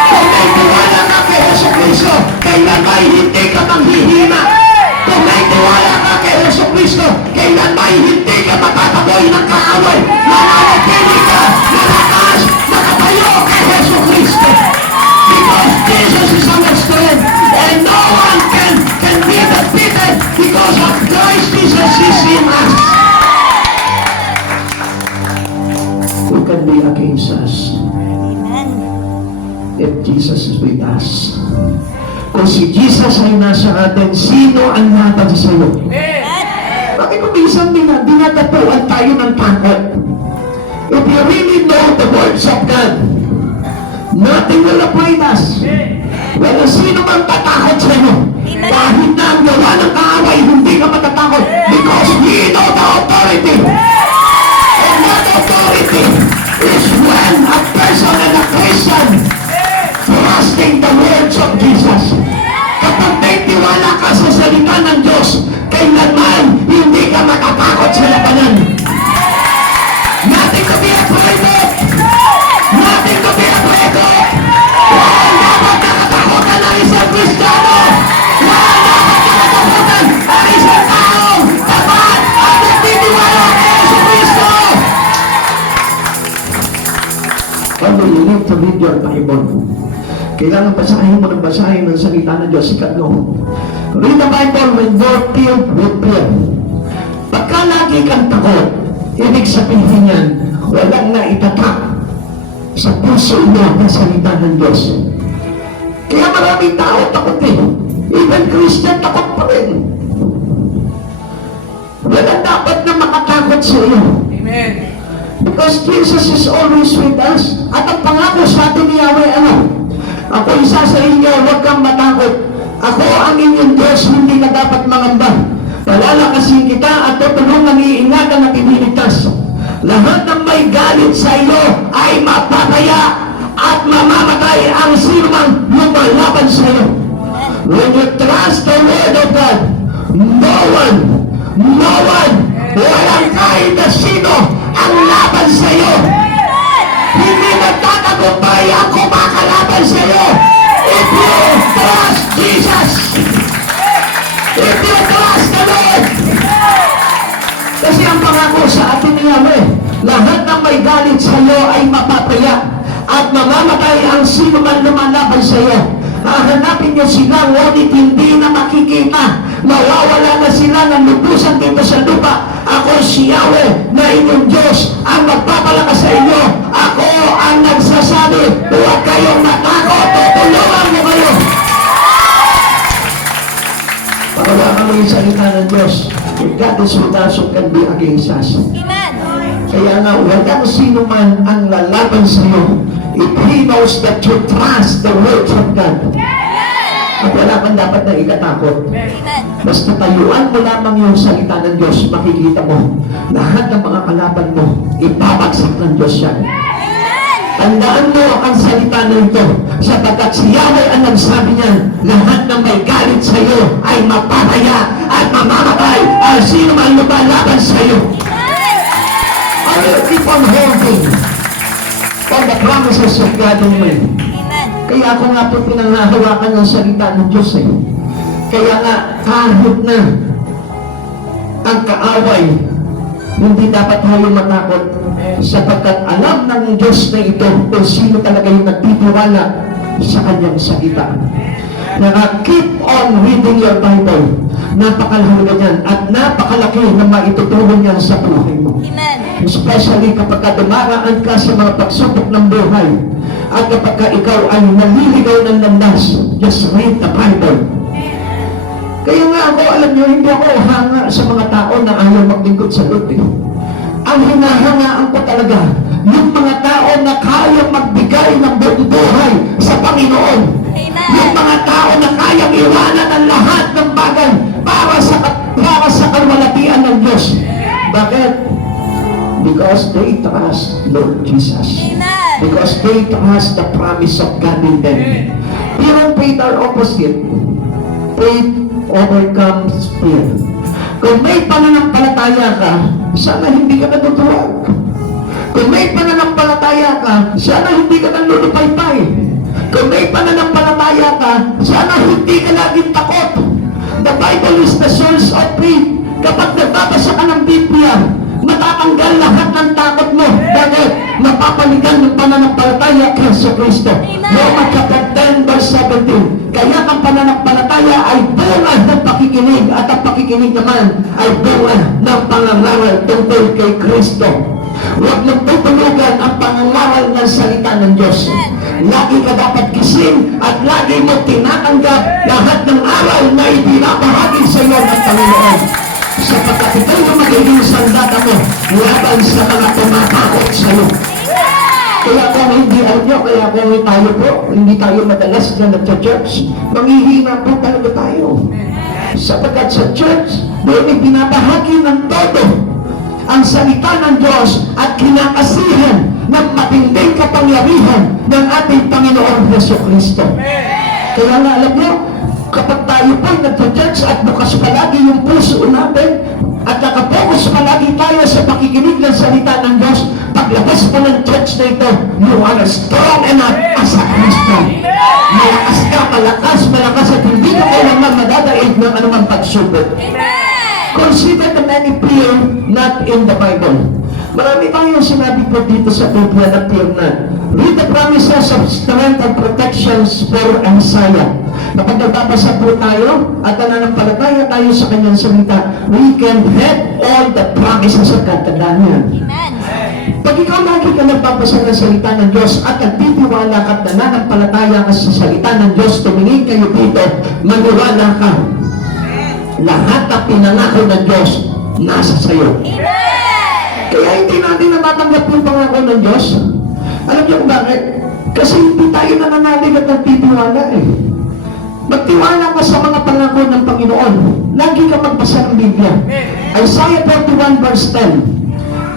Kung may tiwala ka kay Heso Kristo, kailanman hindi ka manghihina. Kung may tiwala ka kay Heso Kristo, kailanman hindi ka matataboy ng kaaway. Mananatili ka, malakas, nakatayo kay Heso Kristo. Because Jesus is our strength, and no one can be defeated because of Christ Jesus is in us. Who can be against us Amen. if Jesus is with us? Kung si Jesus ay nasa atin, sino ang laban sa iyo? Bakit kung isang dinatatuan tayo ng takot? If you really know the words of God, nothing will afraid us. Wala sino mang tatakot sa iyo. Kahit na ang gawa ng kaaway, hindi ka matatakot because we know the authority. And that authority is when a person and a Christian trusting the words of Jesus. Kapag may tiwala ka sa salita ng Diyos, kailanman hindi ka matatakot sa labanan. Nothing to be afraid of. Nothing to be afraid of. Wala dapat nakatakutan ang isang Kristiyano. Wala dapat nakatakutan ang isang taong tapat at nagtitiwala kay Yesu Kristo. When you need to read your Bible, kailangan basahin mo ng basahin ng salita ng Diyos. Sikat no. Read the Bible when you're filled with fear. Pagka lagi kang takot, ibig sabihin yan, walang naitatak sa puso mo ng salita ng Diyos. Kaya maraming tao takot eh. Even Christian takot pa rin. Walang dapat na makatakot sa iyo. Amen. Because Jesus is always with us. At ang pangako sa atin ni Yahweh, ano? Ako isa sa inyo, huwag kang matakot. Ako ang inyong Diyos, hindi na dapat mangamba. Palalakasin kita at tutulungan iingatan at iniligtas. Lahat ng may galit sa iyo ay mapapaya at mamamatay ang sinumang lumalaban sa iyo. When you trust the word of God, no one, walang kahit na sino ang laban sa iyo. Hindi magtatagumpay ang kumakalaban sa iyo. If you trust Jesus, if you trust the Lord. Kasi ang pangako sa atin ni Yahweh, lahat ng may galit sa iyo ay mapapaya at mamamatay ang sino man lumalaban sa iyo. Hahanapin niyo sila, ngunit hindi na makikita. Mawawala na sila ng lubusan dito sa lupa. Ako si Yahweh na inyong Diyos ang magpapalakas sa inyo. Ako ang nagsasabi, huwag kayong matakot, tutulungan mo kayo. Pagawa mo yung salita ng Diyos. If God is with us, who can be against us? Amen. Kaya nga, walang sino man ang lalaban sa iyo if he knows that you trust the words of God. At wala kang dapat na ikatakot. Amen. Basta tayuan mo lamang yung salita ng Diyos, makikita mo, lahat ng mga kalaban mo, ipabagsak ng Diyos yan. Tandaan mo ang salita na ito, sapagkat si Yahweh ang nagsabi niyan, lahat ng may galit sa iyo ay mapapaya at mamamatay ang sino man lumalaban sa iyo. I will keep on holding on the promises of God in me. Amen. Kaya ako nga po pinanghahawakan ng salita ng Diyos eh. Kaya nga, kahit na ang kaaway, hindi dapat tayo matakot sapagkat alam ng Diyos na ito kung sino talaga yung nagtitiwala sa kanyang salita. Keep on reading your Bible. Napakahalaga niyan at napakalaki na maitutulong niyan sa buhay mo. Amen. Especially kapag dumaraan ka sa mga pagsubok ng buhay at kapag ikaw ay naliligaw ng landas, just read the Bible. Kaya nga ako, alam niyo, hindi ako hanga sa mga tao na ayaw maglingkod sa Lord. Ang hinahangaan ko talaga, yung mga tao na kayang magbigay ng buong buhay sa Panginoon. Amen. Yung mga tao na kayang iwanan ang lahat ng bagay para sa kalwalatian ng Diyos. Bakit? Because they trust Lord Jesus. Amen. Because they trust the promise of God in them. Pero faith are opposite. Faith overcomes fear. Kung may pananampalataya ka, sana hindi ka natutuwag. Kung may pananampalataya ka, sana hindi ka nanlulupaypay. Kung may pananampalataya ka, sana hindi ka laging takot. The Bible is the source of faith. Kapag nagbabasa ka ng Biblia, matatanggal lahat ng takot mo. Bakit? Mapapalitan ng pananampalataya kay Kristo. Romans chapter 10 verse 17. Kaya ang pananampalataya ay bunga ng pakikinig at ang pakikinig naman ay bunga ng pangangaral tungkol kay Kristo. Huwag mong tutulugan ang pangangaral ng salita ng Diyos. Lagi ka dapat gising at lagi mo tinatanggap lahat ng aral na ipinapahagi sa iyo ng Panginoon. Sapagkat ito yung magiging sandata mo laban sa mga tumatakot sa iyo. Kaya kung hindi kaya kung tayo po, hindi tayo madalas na nagsa-church, manghihina po talaga tayo. Sapagkat sa church, doon ipinapahagi ng todo ang salita ng Diyos at kinakasihan ng matinding kapangyarihan ng ating Panginoon Jesucristo. Kaya nga alam niyo, kapag tayo po nagpa-church at bukas palagi yung puso natin at nakapokus palagi tayo sa pakikinig ng salita ng Diyos, paglabas mo ng church na ito, you are strong enough as a Christian. Malakas ka, malakas at hindi ka kailangan madadaig ng anumang pagsubok. Consider the many fear not in the Bible. Marami tayong sinabi po dito sa Biblia na fear not. Read the promises of strength and protections for Isaiah. Kapag nagbabasa po tayo at nananampalataya tayo sa kanyang salita, we can have all the promises of God. Tandaan yan. Amen. Pag ikaw lagi ka nagbabasa ng salita ng Diyos at nagtitiwala ka at nananampalataya ka sa salita ng Diyos, tumingin kayo dito, maniwala ka. Lahat na pinangako ng Diyos, nasa sayo. Kaya hindi natin natatanggap yung pangako ng Diyos. Alam niyo kung bakit? Kasi hindi tayo nananalig at nagtitiwala eh. Magtiwala ka sa mga pangako ng Panginoon. Lagi ka magbasa ng Biblia. Isaiah 41 verse 10.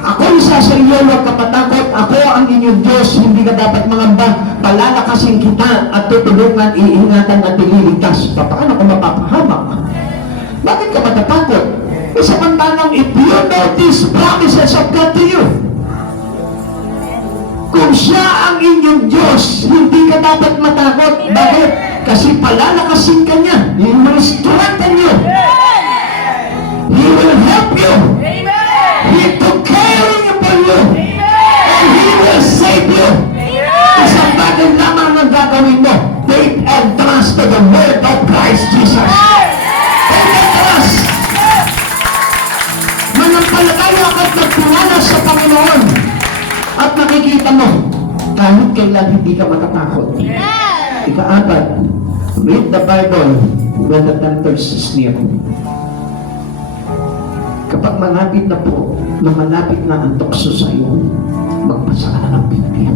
Ako isa sa iyo, huwag ka matakot. Ako ang inyong Diyos, hindi ka dapat mangamba. Palalakasin kita at tutulungan, iingatan at ililigtas. Paano ka mapapahamak? Bakit ka matatakot? Samantalang if you know these promises of God to you, kung siya ang inyong Diyos, hindi ka dapat matakot. Bakit? Kasi palalakasin ka niya. He will strengthen you. He will help you. He took care of you. And He will save you. Isa kailan hindi ka matatakot. Ika-apat, read the Bible when the tempter is near. Kapag malapit na po, na malapit na ang tukso sa iyo, magbasa ka na ng Biblia.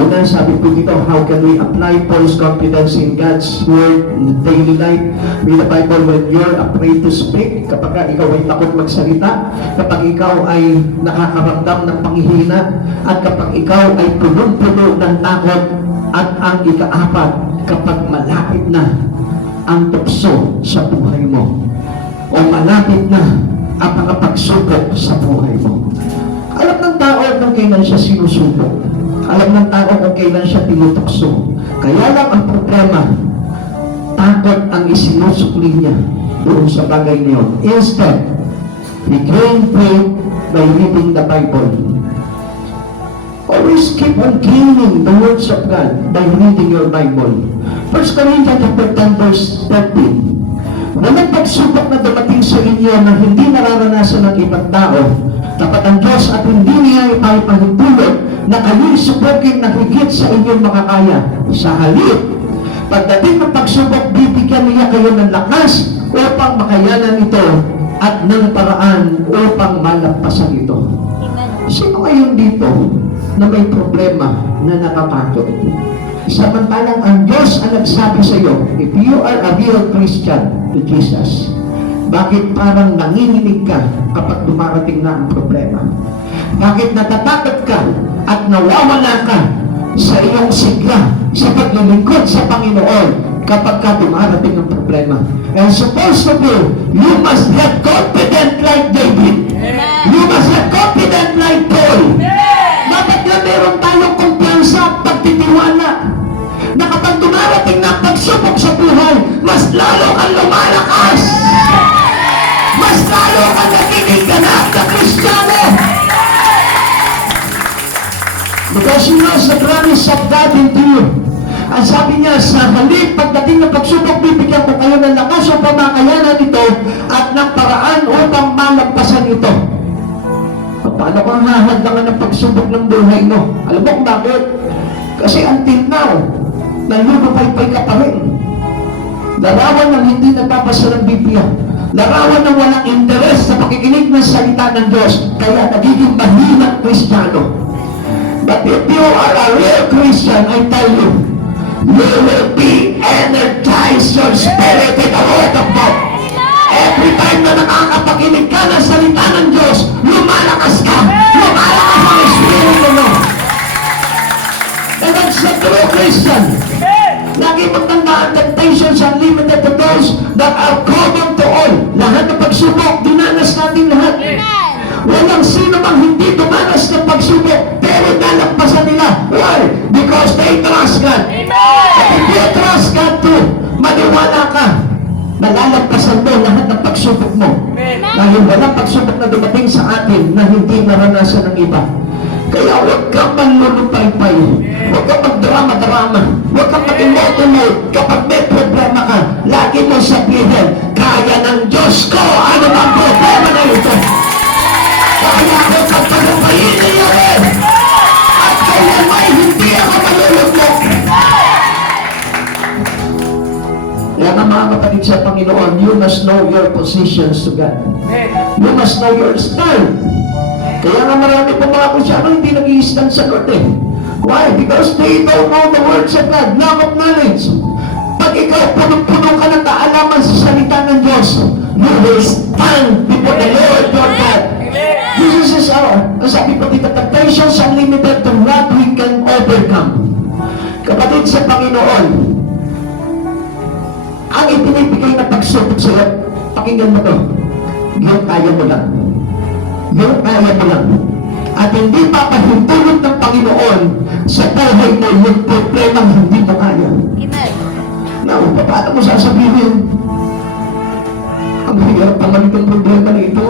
Una, sabi po dito, how can we apply false confidence in God's Word in the daily life? Read the Bible when you're afraid to speak, kapag ikaw ay takot magsalita, kapag ikaw ay nakakaramdam ng panghihina, at kapag ikaw ay punong-puno ng takot, at ang ika-apat, kapag malapit na ang tukso sa buhay mo, o malapit na ang mga pagsubok sa buhay mo. Alam ng tao kung kailan siya sinusubok. Alam ng tao kung kailan siya tinutukso. Kaya lang ang problema, takot ang isinusukli niya doon sa bagay na yun. Instead, he gained faith by reading the Bible. Always keep on gaining the words of God by reading your Bible. 1 Corinthians chapter 10 verse 13. Walang pagsubok na dumating sa inyo na hindi nararanasan ng ibang tao, tapat ang Diyos at hindi niya ipahintulot na kayo'y subukin na higit sa inyong makakaya. Sa halip, pagdating ng pagsubok, bibigyan niya kayo ng lakas upang makayanan ito at ng paraan upang malampasan ito. Sino ngayon dito na may problema na nakatakot? Samantalang ang Diyos ang nagsabi sa iyo, if you are a real Christian to Jesus, bakit parang nanginginig ka kapag dumarating na ang problema? Bakit natatakot ka at nawawala ka sa iyong sigla sa paglilingkod sa Panginoon kapag ka dumarating ang problema? And supposed to be, you must have confident like David. You must have confident like Paul. Dapat na meron tayong kumpiyansa at pagtitiwala na kapag dumarating na ang pagsubok sa buhay, mas lalo kang lumalakas. Mas lalo kang nakinig ka na Kristiyano. Because you know the promise of God into you. Ang sabi niya, sa halip, pagdating ng pagsubok, bibigyan ko kayo ng lakas upang makayanan ito at ng paraan upang malagpasan ito. Paano kung hahadlangan ng pagsubok ng buhay mo? Alam mo kung bakit? Kasi until now, nalulupay-pay ka pa rin. Larawan ng hindi nagpapasa ng Biblia. Larawan ng walang interes sa pakikinig ng salita ng Diyos. Kaya nagiging mahinang Kristiyano. But if you are a real Christian, I tell you, you will be energized your spirit with the word of God. Every time na nakakapakinig ka ng salita ng Diyos, lumalakas ka. Lumalakas ang espiritu mo. And that's the true Christian. Lagi magtandaan, temptations are limited to those that are common to all. Lahat ng pagsubok, dinanas natin lahat. Walang sino mang hindi dumanas ng pagsubok, pero nalagpasan nila. Why? Because they trust God. And if you trust God too, maniwala ka, nalalagpasan mo lahat ng pagsubok mo. Dahil walang pagsubok na dumating sa atin na hindi naranasan ng iba. Kaya huwag kang manlulupay-pay. Huwag kang magdrama-drama. Huwag kang mag-emote-emote. Kapag may problema ka, lagi mo sabihin, kaya ng Diyos ko, ano bang problema na ito? Kaya ako pagpalupayin niyo rin. At kaya may hindi ako malulupok. Kaya nga mga kapatid sa Panginoon, you must know your positions to God. You must know your stand. Kaya nga marami po mga Kristyano hindi nag-i-stand sa Lord eh. Why? Because they don't know the words of God, lack of knowledge. Pag ikaw punong-puno ka ng kaalaman sa salita ng Diyos, you will stand before the Lord your God. This is our, sabi po dito, temptations are limited to what we can overcome. Kapatid sa Panginoon, ang ipinibigay na pagsubok sa iyo, pakinggan mo to, yung kaya mo lang. Yung kaya mo lang. At hindi papahintulot ng Panginoon sa buhay na yung problema hindi mo kaya. Now, paano mo sasabihin? Ang hirap naman itong problema na ito.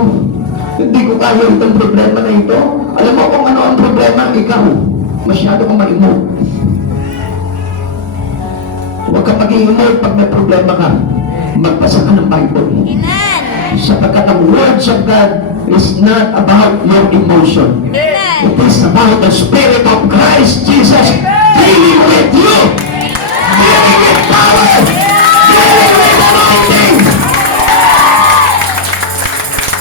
Hindi ko kaya itong problema na ito. Alam mo kung ano ang problema, ikaw. Masyado kang ma-emote. Huwag ka mag-i-emote pag may problema ka. Magbasa ka ng Bible. Sapagkat ang words of God is not about your emotion. It is about the Spirit of Christ Jesus dealing with you. Dealing with power. Dealing with anointing.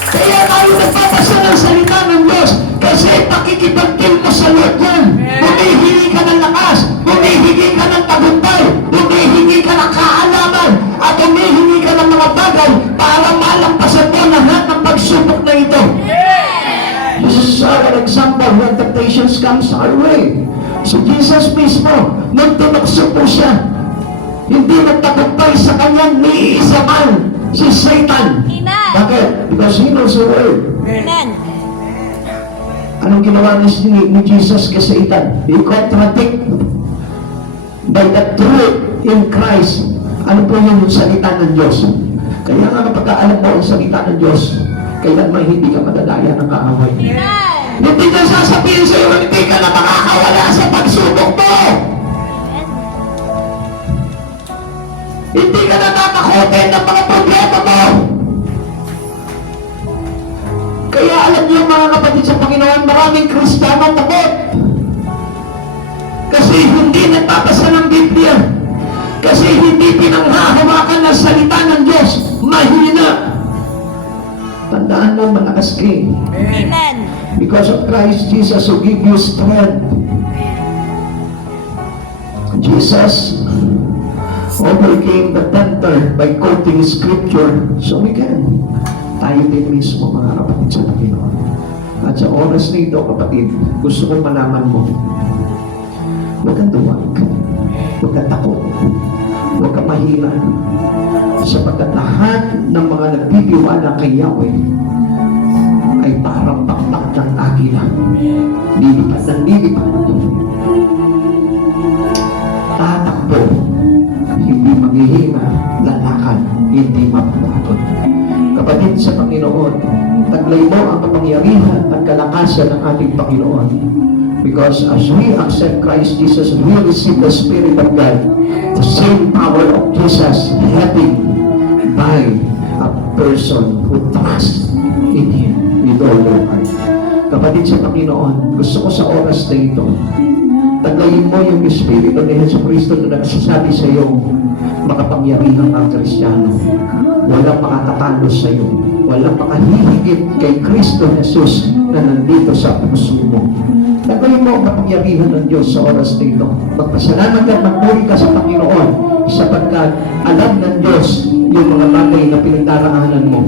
Kaya tayo nagpapasa ng salita ng Diyos kasi pakikipag-deal mo sa Lord yan. Humihingi ka ng lakas, humihingi ka ng tagumpay, humihingi ka ng kaalaman, at humihingi ka ng mga bagay para malampasan mo lahat ng pagsubok na ito. This is an example when temptations comes our way. So Jesus mismo, nung tunokso po siya, hindi nagtagumpay sa kanyang niisa man, si Satan. Amen. Bakit? Because he knows the word. Amen. Anong ginawa ni Jesus kay Satan? He contradict by the truth in Christ. Ano po yung salita ng Diyos? Kaya nga kapag alam mo ang salita ng Diyos, kailanman hindi ka madadaya ng kaaway. Amen. Hindi ka sasabihin sa'yo, hindi ka na makakawala sa pagsubok mo. Hindi ka na tatakotin ng mga problema mo. Kaya alam niyo mga kapatid sa Panginoon, maraming Kristiyano takot. Kasi hindi nagpapasa ng Biblia. Kasi hindi pinanghahawakan ng salita ng Diyos. Mahina. Tandaan mo, malakas king. Amen. Because of Christ Jesus who give you strength. Jesus overcame the tempter by quoting scripture. So we can. Tayo din mismo mga kapatid sa Panginoon. At sa oras na ito, kapatid, gusto kong malaman mo, huwag kang duwag, huwag kang takot, huwag kang mahina, sapagkat lahat ng mga nagtitiwala kay Yahweh ay parang pakpak ng agila. Lilipad ng lilipad. Tatakbo, hindi maghihina, lalakad, hindi mapatakot. Kapatid sa Panginoon, taglay mo ang kapangyarihan at kalakasan ng ating Panginoon. Because as we accept Christ Jesus, we receive the Spirit of God, the same power of Jesus, heading by a person who trusts in Him with all their heart. Kapatid sa Panginoon, gusto ko sa oras na ito, taglayin mo yung Espiritu ni Yesu Cristo na nagsasabi sa iyo, makapangyarihan ang Kristiyano. Walang makatatalo sa iyo. Walang makahihigit kay Kristo Jesus na nandito sa puso mo. Taglayin mo ang kapangyarihan ng Diyos sa oras na ito. Magpasalamat at magpuri ka sa Panginoon sapagkat alam ng Diyos yung mga bagay na pinagdaraanan mo.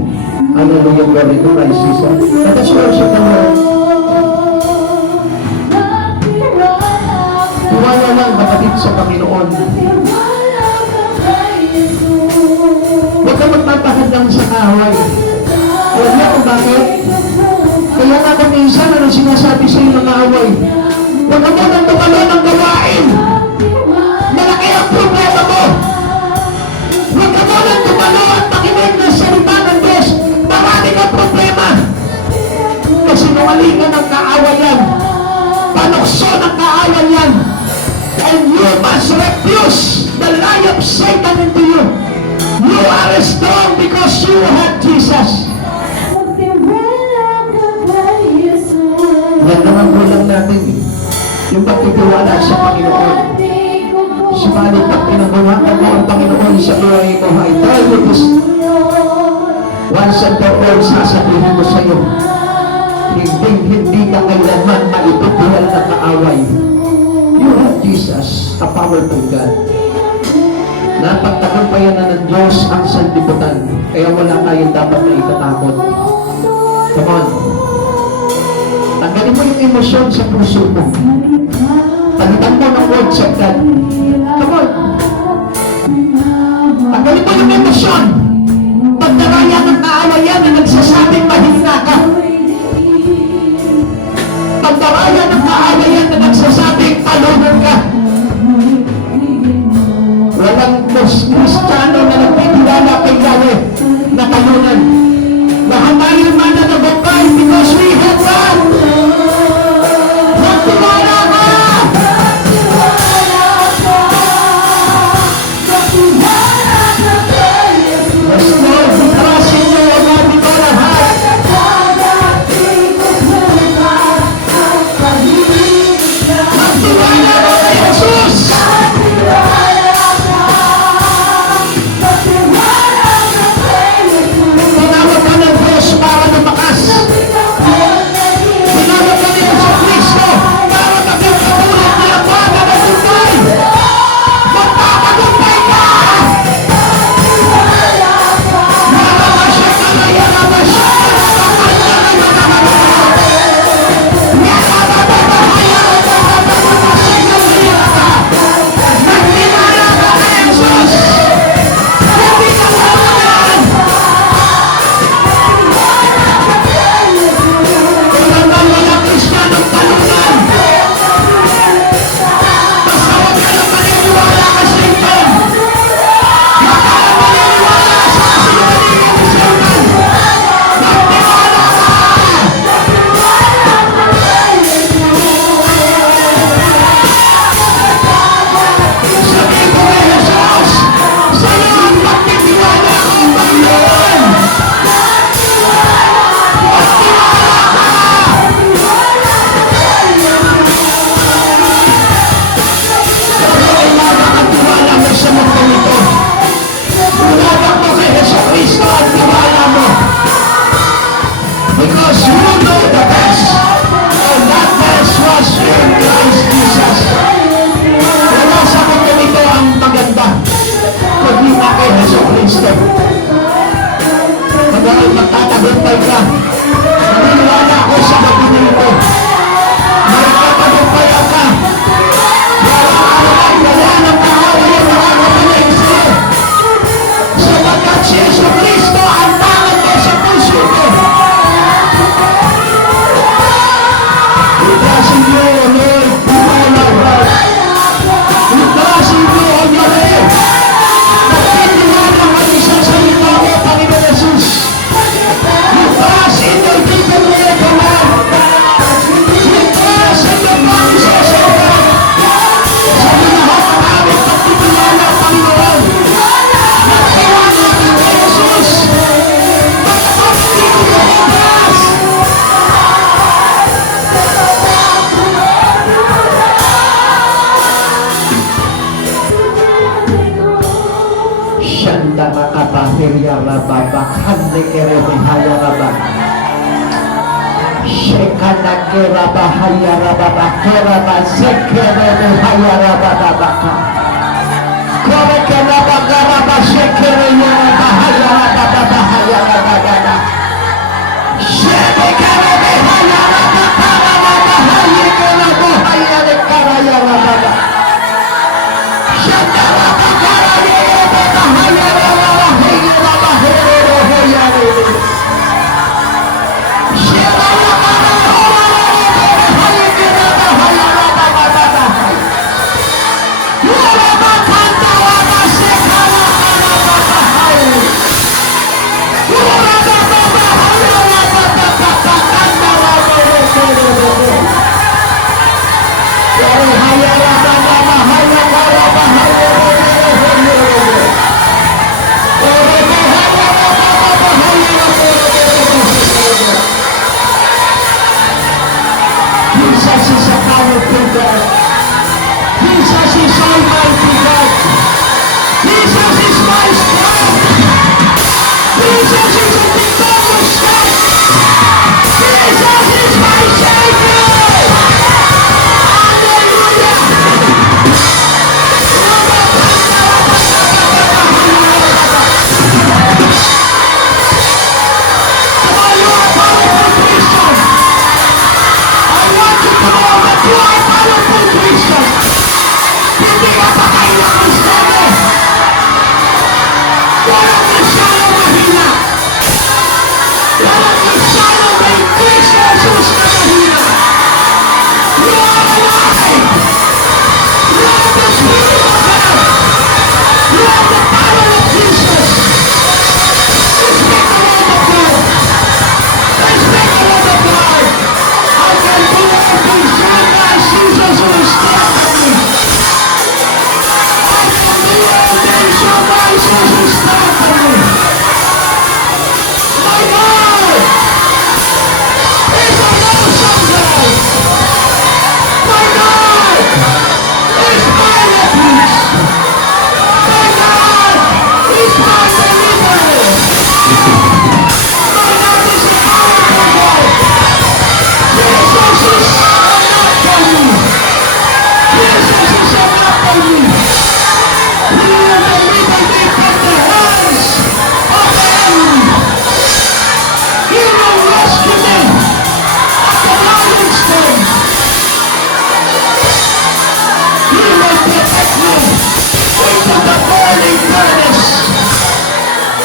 Hallelujah, glory to Christ Jesus. Let us worship the Lord. Tuwala lang kapatid sa Panginoon. Huwag ka magpapahadang sa kaaway. Alam niyo kung bakit? Kaya nga kung minsan ano sinasabi sa iyo ng kaaway, huwag ka mo nang tumalo ng gawain. Malaki ang problema mo. Huwag ka mo nang tumalo at makinig ng salita ng Diyos. Marami kang problema. Kasi numalingan ng kaaway yan. Panukso ng kaaway yan. And you must refuse the lie of Satan into you. You are strong because you have Jesus. Yan naman kulang natin eh. Yung pagtitiwala sa Panginoon. Subalit pag pinagbuhakan mo ang Panginoon sa buhay mo, I tell you this, once and for all, sasabihin ko sa iyo, hindi ka kailanman maitutuwal na kaaway. You have Jesus, a powerful God. Napagtagumpayan na ng Diyos ang sanlibutan, kaya wala tayong dapat na itatakot. Come on. Tanggalin mo yung emosyon sa puso mo. Palitan mo ng words of God. Come on. Tanggalin mo yung emosyon. Pagdaraya ng kaawayan na nagsasabing mahina ka. Pagdaraya ng kaawayan na nagsasabing palunan ka. Walang Kristiyano na nagtitiwala kay Yahweh na talunan. Lahat tayo man na nabumbay because we have God. Magtiwala ka! Yes, Lord, we trust in you, O God, we God, magtatagumpay ka. Naniniwala ako sa gabi na ito. May katagumpayan ka. Wala ng kahawa yung mga kapatid sa'yo. Sapagkat si Yesu Cristo ang tangan mo sa puso ko. We blessing you, O Lord, with all our heart. We blessing you, O Lord. Nagtitiwala kami sa salita mo, Panginoon Jesus. We bless in your given way, O Lord. We bless in your promises, O Lord. Sa minahal ang aming pagtitiwala, Panginoon. Nagtiwala kami kay Jesus. Magpapagtitiwala mo, bless. Shanda makapahirya rababa, hande kere behaya rababa. Shekana kera bahaya rababa, kera bazekere behaya rababa. Kore kera bagaraba, shekere yara bahaya rababa, bahaya rababa. Shebe kere behaya rababa, rababa, haye kera bahaya rekara yara rababa. Shanda rababa, Jesus is a powerful God. Jesus is almighty God. Jesus is my strength. Jesus is a victorious God. Jesus is my Savior.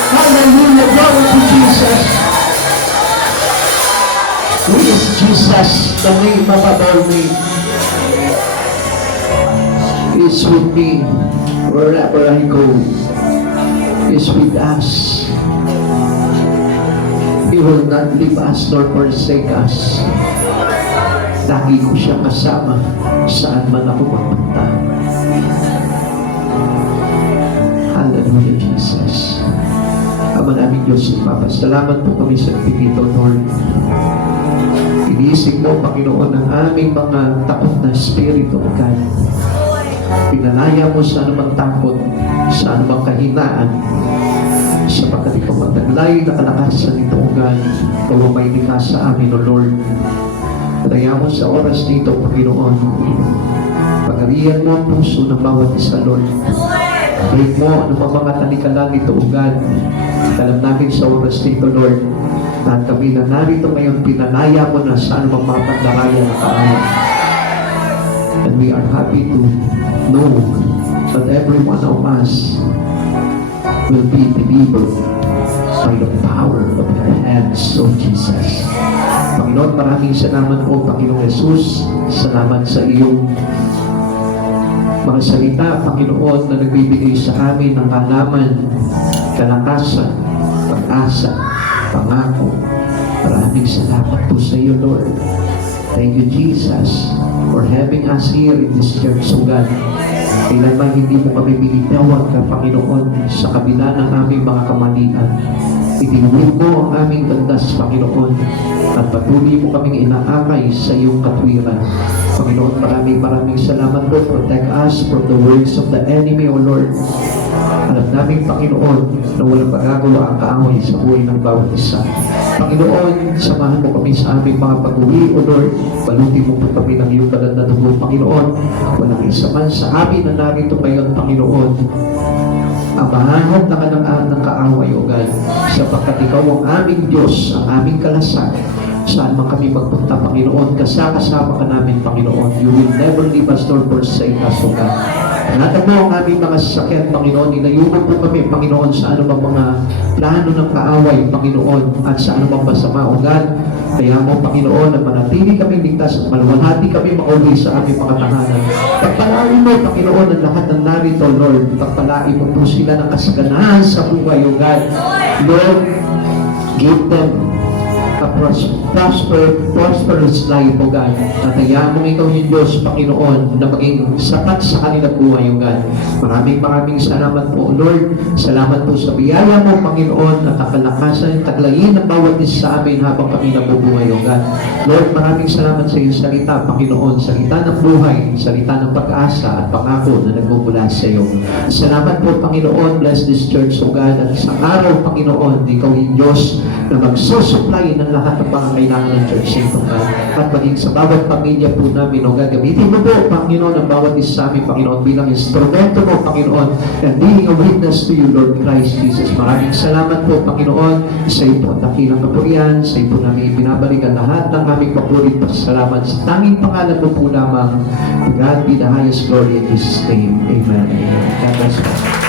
Hallelujah, glory to Jesus. Who is Jesus, the name above all names? He is with me wherever I go. He is with us. He will not leave us nor forsake us. Lagi ko siya kasama saan man ako mapunta. Hallelujah, Jesus. Ama namin Diyos, salamat po kami sa pagpipito, Lord. Inisig mo, Panginoon, ang aming mga takot na espiritu, God. Pinalaya mo sa anumang takot, sa anumang kahinaan, sapagkat ikaw magtaglay na kalakasan nito, God. Pagmamay ka sa amin, O Lord. Kaya mo sa oras dito, Panginoon, pag-arihan mo ang puso ng bawat isa, Lord. Kahit mo, ano mga talikala nito, O God, Alam namin sa oras nito, Lord, at kami na narito ngayon, pinanaya mo na sa anumang mga pandaraya na kaaway. And we are happy to know that every one of us will be delivered by the power of your hands, O Jesus. Panginoon, maraming salamat po, Panginoong Jesus. Salamat sa iyong mga salita, Panginoon, na nagbibigay sa amin ng kalaman, kalakasan, pag-asa, pangako. Maraming salamat po sa iyo, Lord. Thank you, Jesus, for having us here in this church, O God. Kailanman hindi mo kami binitawag ka, Panginoon, sa kabila ng aming mga kamalian. Itinuwid mo ang aming landas, Panginoon, at patuloy mo kaming inaakay sa iyong katwiran. Panginoon, maraming salamat po. Protect us from the words of the enemy, O Lord. Alam namin, Panginoon, na walang magagawa ang kaaway sa buhay ng bawat isa. Panginoon, samahan mo kami sa aming mga pag-uwi, O Lord. Balutin mo po kami ng iyong banal na dugo, Panginoon. Walang isa man sa amin na narito ngayon, Panginoon. Amahan na ka ng kaaway, O God, sapagkat ikaw ang aming Diyos, ang aming kalasag. Saan man kami magpunta, Panginoon, kasama ka namin, Panginoon. You will never leave us nor forsake us, O God. Panatan mo ang aming mga sasakyan, Panginoon. Nilayunan po kami, Panginoon, sa anumang mga plano ng kaaway, Panginoon, at sa anumang masama, O God. Kaya mo, Panginoon, na manatili kami ligtas at maluwalhati kami makauwi sa aming mga tahanan. Pagpalain mo, Panginoon, ang lahat ng narito, Lord. Pagpalain mo po sila ng kasaganahan sa buhay, O God. Lord, give them a prosperous life, O God. At hayaan mo ikaw yung Diyos, Panginoon, na maging sapat sa kanilang buhay, O God. Maraming salamat po, Lord. Salamat po sa biyaya mo, Panginoon, na kakalakasan, taglayin ng bawat isa sa amin habang kami nabubuhay, O God. Lord, maraming salamat sa iyong salita, Panginoon. Salita ng buhay, salita ng pag-asa at pangako na nagmumula sa iyo. Salamat po, Panginoon. Bless this church, O God. At isang araw, Panginoon, ikaw yung Diyos na magsusupply ng lahat ng mga kailangan ng church nito, God. At maging sa bawat pamilya po namin, O God, gamitin mo po, Panginoon, ang bawat isa sa amin, Panginoon, bilang instrumento mo, Panginoon, and being a witness to you, Lord Christ Jesus. Maraming salamat po, Panginoon, sa iyo po ang dakilang kapurihan, sa iyo po namin ibinabalik ang lahat ng aming papurit pasalamat sa tanging pangalan mo po lamang. God be the highest glory in Jesus' name. Amen. God bless you.